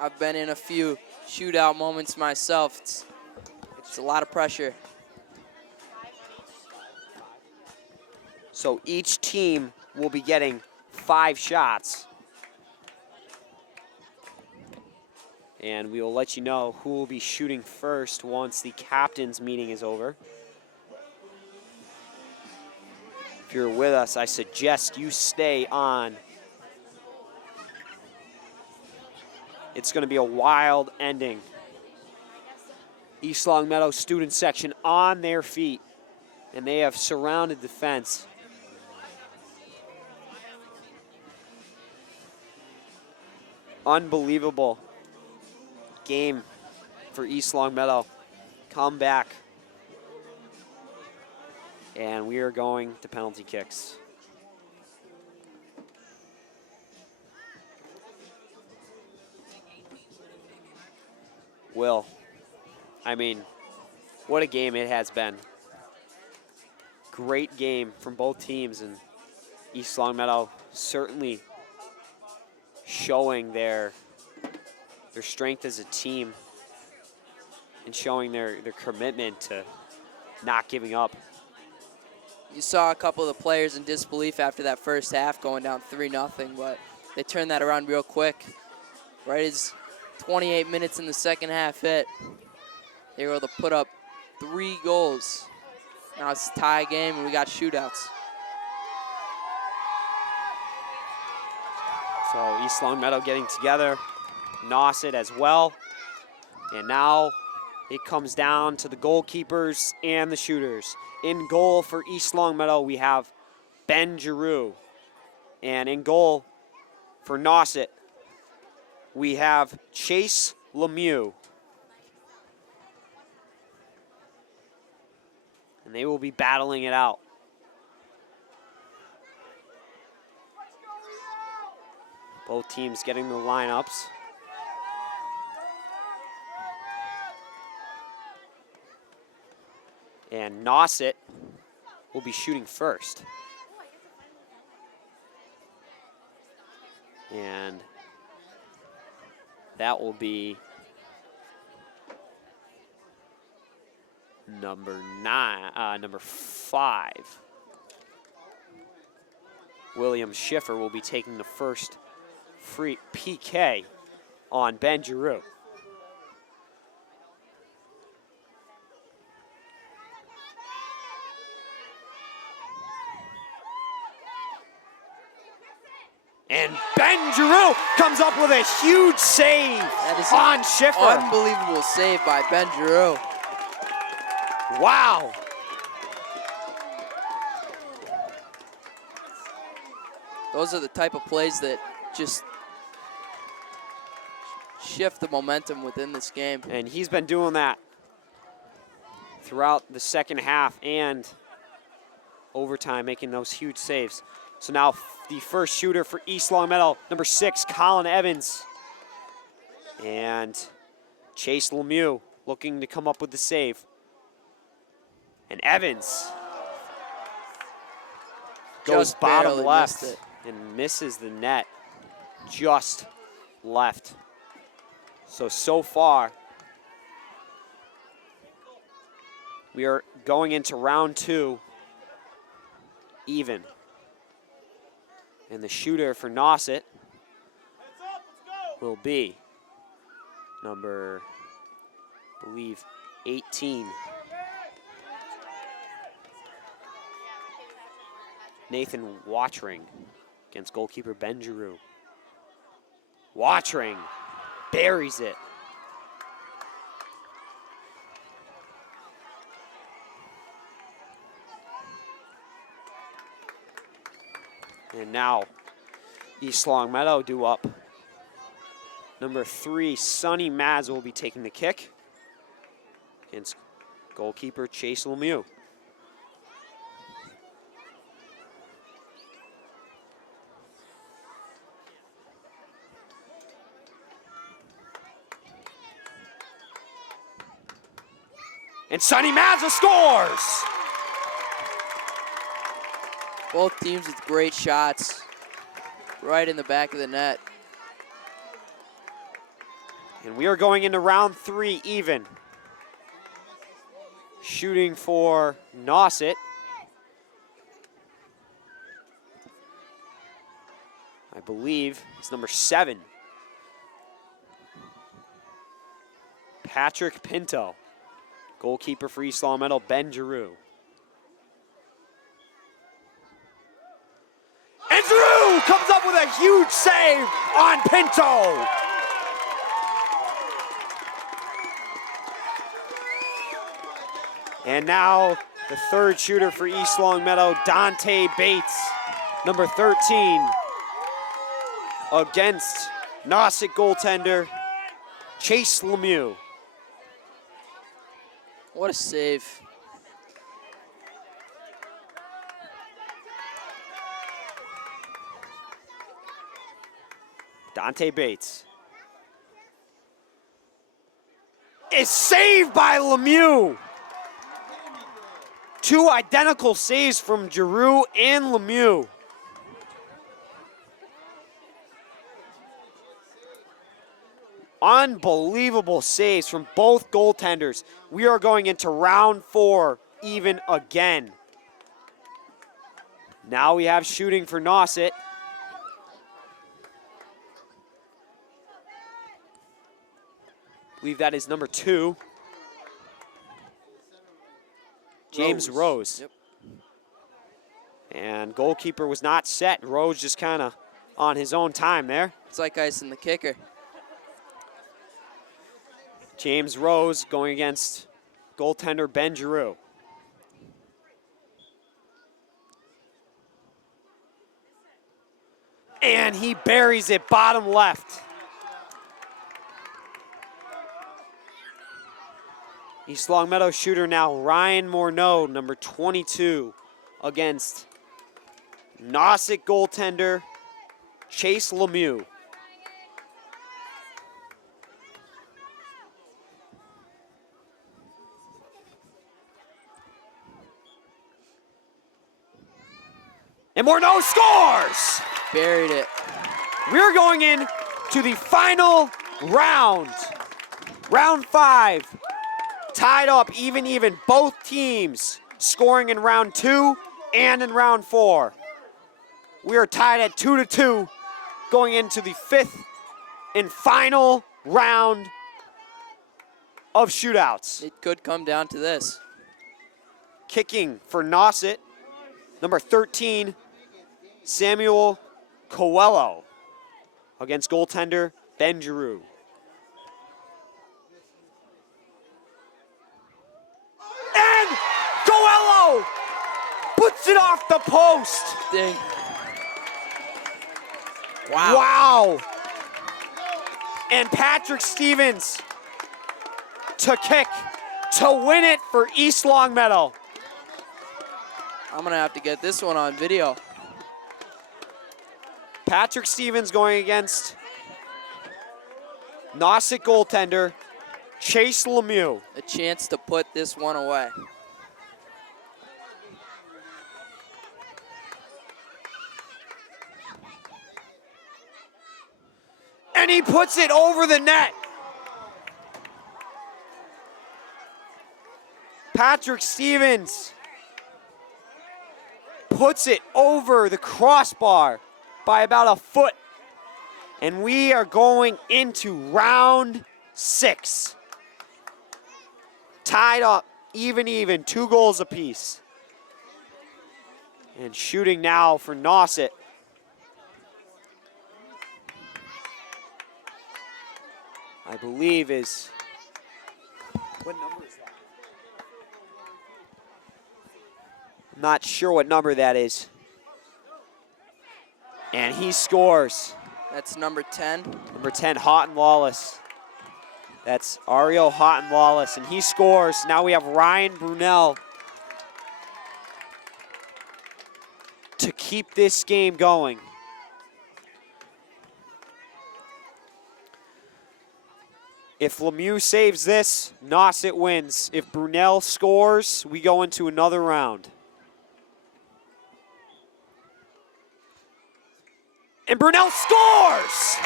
I've been in a few shootout moments myself. It's a lot of pressure. So each team will be getting 5 shots. And we will let you know who will be shooting first once the captain's meeting is over. If you're with us, I suggest you stay on. It's going to be a wild ending. East Longmeadow student section on their feet, and they have surrounded the fence. Unbelievable game for East Longmeadow. Come back. And we are going to penalty kicks. Will, I mean, what a game it has been. Great game from both teams, and East Longmeadow certainly showing their strength as a team and showing their commitment to not giving up. You saw a couple of the players in disbelief after that first half going down 3-0, but they turned that around real quick. Right as 28 minutes in the second half hit, they were able to put up 3 goals. Now it's a tie game and we got shootouts. So East Longmeadow getting together, Nauset as well. And now it comes down to the goalkeepers and the shooters. In goal for East Longmeadow, we have Ben Giroux. And in goal for Nauset, we have Chase Lemieux. And they will be battling it out. Both teams getting the lineups. And Nauset will be shooting first. And that will be number 5. William Schiffer will be taking the first free PK on Ben Giroux. And Ben Giroux comes up with a huge save on Schiffer. Unbelievable save by Ben Giroux. Wow. Those are the type of plays that just shift the momentum within this game. And he's been doing that throughout the second half and overtime, making those huge saves. So now the first shooter for East Longmeadow, number 6, Colin Evans. And Chase Lemieux looking to come up with the save. And Evans goes Just bottom barely left missed it. and misses the net just left. So far, we are going into round 2 even. And the shooter for Nauset will be number, I believe, 18. Nathan Watring against goalkeeper Ben Giroux. Watring buries it. And now East Longmeadow due up. Number 3, Sonny Maz will be taking the kick against goalkeeper Chase Lemieux. And Sonny Mazza scores! Both teams with great shots right in the back of the net. And we are going into round 3 even. Shooting for Nauset. I believe it's number 7. Patrick Pinto. Goalkeeper for East Longmeadow, Ben Giroux. And Giroux comes up with a huge save on Pinto. And now the third shooter for East Longmeadow, Dante Bates, number 13, against Nauset goaltender Chase Lemieux. What a save. Dante Bates is saved by Lemieux. 2 identical saves from Giroux and Lemieux. Unbelievable saves from both goaltenders. We are going into round 4 even again. Now we have shooting for Nauset. I believe that is number 2. James Rose. Yep. And goalkeeper was not set. Rose just kind of on his own time there. It's like icing the kicker. James Rose going against goaltender Ben Giroux. And he buries it bottom left. East Longmeadow shooter now, Ryan Morneau, number 22, against Nauset goaltender Chase Lemieux. And Morneau scores! Buried it. We're going in to the final round. Round 5. Tied up even. Both teams scoring in round 2 and in round 4. We are tied at 2-2 going into the 5th and final round of shootouts. It could come down to this. Kicking for Nauset, number 13, Samuel Coelho, against goaltender Ben Giroux. And Coelho puts it off the post. Ding. Wow. Wow. And Patrick Stevens to kick to win it for East Longmeadow. I'm going to have to get this one on video. Patrick Stevens going against Nauset goaltender Chase Lemieux. A chance to put this one away. And he puts it over the net. Patrick Stevens puts it over the crossbar by about a foot. And we are going into round 6. tied up, even, 2 goals apiece. And shooting now for Nauset. I believe is, what number is that? I'm not sure what number that is. And he scores. That's number 10. Number 10, Hot and Lawless. That's Ario Hot and Lawless, and he scores. Now we have Ryan Brunel to keep this game going. If Lemieux saves this, Nauset wins. If Brunel scores, we go into another round. And Brunel scores!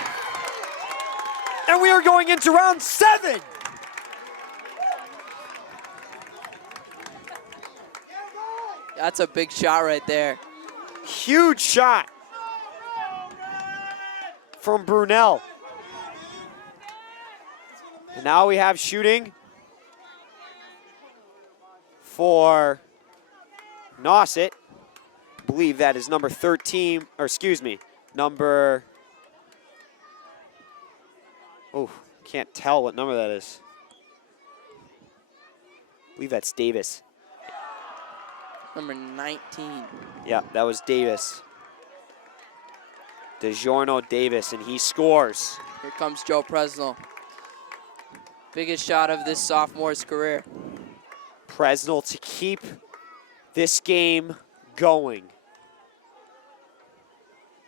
And we are going into round 7. That's a big shot right there. Huge shot from Brunel. And now we have shooting for Nauset. I believe that is number 13, or excuse me, number, oh, can't tell what number that is. I believe that's Davis. Number 19. Yeah, that was Davis. DeJorno Davis, and he scores. Here comes Joe Presnell. Biggest shot of this sophomore's career. Presnell to keep this game going.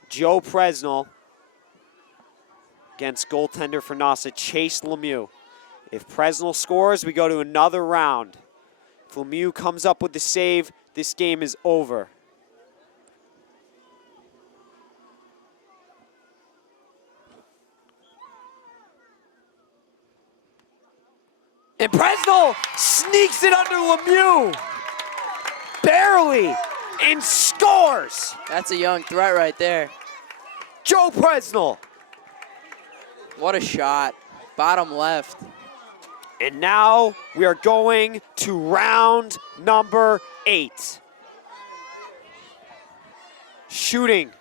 Joe Presnell against goaltender for Nauset, Chase Lemieux. If Presnell scores, we go to another round. If Lemieux comes up with the save, this game is over. And Presnell sneaks it under Lemieux. Barely. And scores. That's a young threat right there. Joe Presnell. What a shot. Bottom left. And now we are going to round number 8. Shooting,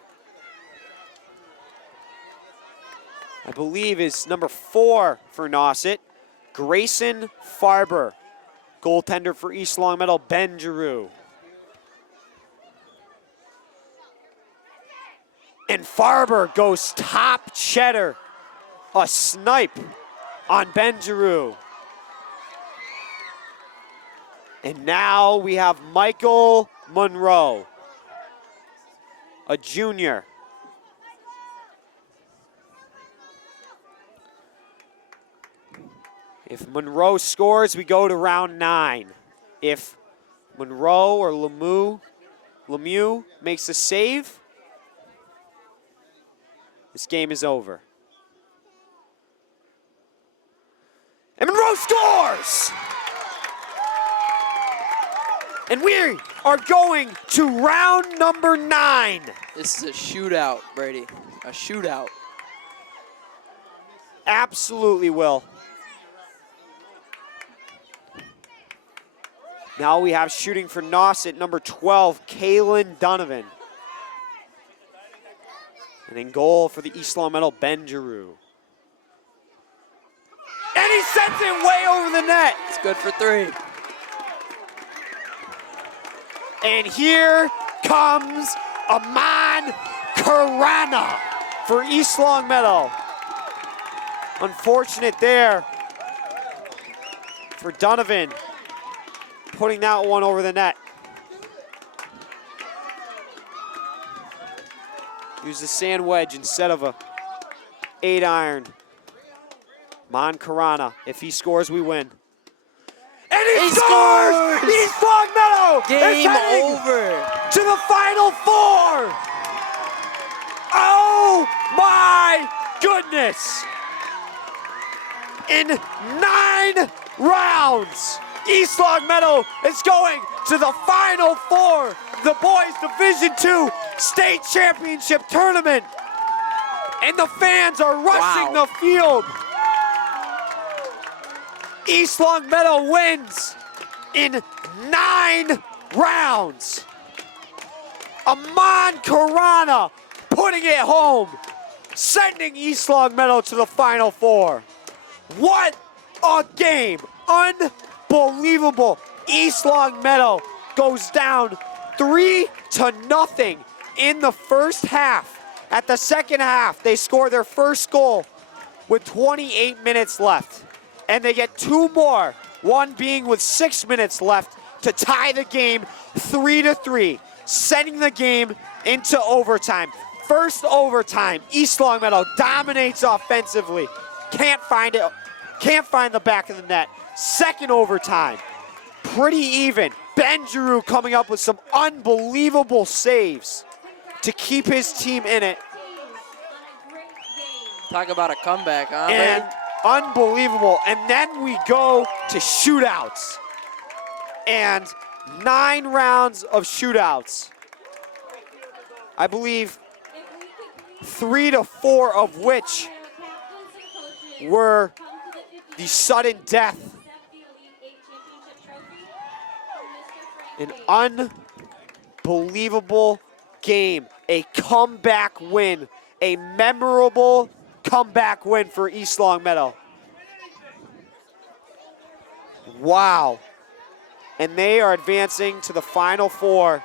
I believe, is number 4 for Nauset. Grayson Farber, goaltender for East Longmeadow, Ben Giroux. And Farber goes top cheddar. A snipe on Ben Giroux. And now we have Michael Monroe, a junior. If Monroe scores, we go to round 9. If Monroe or Lemieux makes a save, this game is over. And Monroe scores! And we are going to round number 9. This is a shootout, Brady. A shootout. Absolutely will. Now we have shooting for Nauset, number 12, Kaylin Donovan. And in goal for the East Longmeadow, Ben Giroux. And he sends it way over the net. It's good for 3. And here comes Aman Karana for East Longmeadow. Unfortunate there for Donovan, putting that one over the net. Use the sand wedge instead of a 8-iron. Karana, if he scores, we win. And he scores! East Longmeadow Game is heading over. to the Final 4. Oh my goodness! In 9 rounds, East Longmeadow is going to the Final 4, the boys Division II State Championship Tournament. And the fans are rushing the field. East Long Meadow wins in 9 rounds. Amon Karana putting it home, sending East Long Meadow to the Final Four. What a game. Unbelievable. East Long Meadow goes down 3-0 in the first half. At the second half, they score their first goal with 28 minutes left. And they get 2 more, one being with 6 minutes left to tie the game 3-3, sending the game into overtime. First overtime, East Long Meadow dominates offensively. Can't find it, can't find the back of the net. Second overtime, pretty even. Ben Giroux coming up with some unbelievable saves to keep his team in it. Talk about a comeback, huh? And unbelievable. And then we go to shootouts. And 9 rounds of shootouts. I believe 3 to 4 of which were the sudden death. An unbelievable game. A comeback win. A memorable comeback win for East Long Meadow. Wow. And they are advancing to the Final Four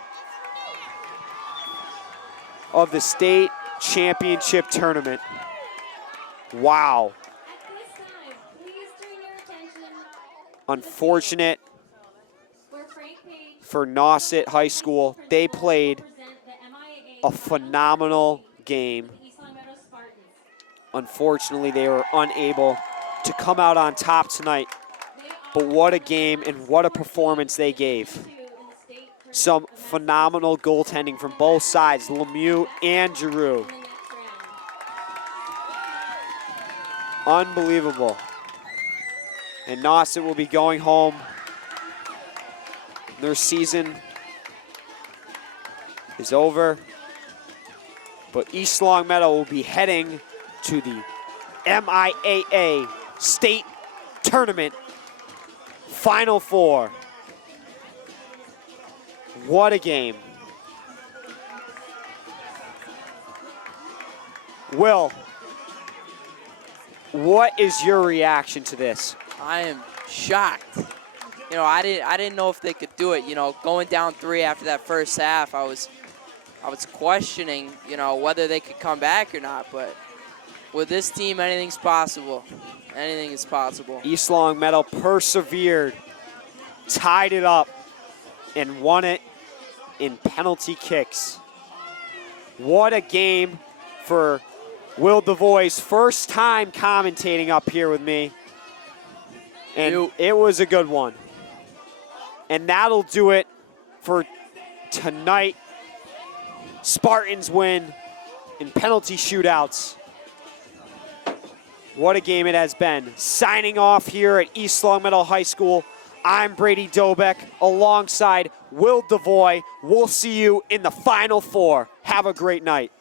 of the state championship tournament. Wow. Unfortunate for Nauset High School. They played a phenomenal game. Unfortunately, they were unable to come out on top tonight. But what a game and what a performance they gave. Some phenomenal goaltending from both sides, Lemieux and Giroux. Unbelievable. And Nauset will be going home. Their season is over. But East Long Meadow will be heading to the MIAA State Tournament Final Four. What a game. Will, what is your reaction to this? I am shocked. You know, I didn't know if they could do it. You know, going down 3 after that first half, I was questioning, you know, whether they could come back or not. But with this team, anything's possible. Anything is possible. East Long Meadow persevered, tied it up, and won it in penalty kicks. What a game for Will DeVoy's first time commentating up here with me. And it was a good one. And that'll do it for tonight. Spartans win in penalty shootouts. What a game it has been. Signing off here at East Long Meadow High School, I'm Brady Dobeck alongside Will DeVoy. We'll see you in the Final Four. Have a great night.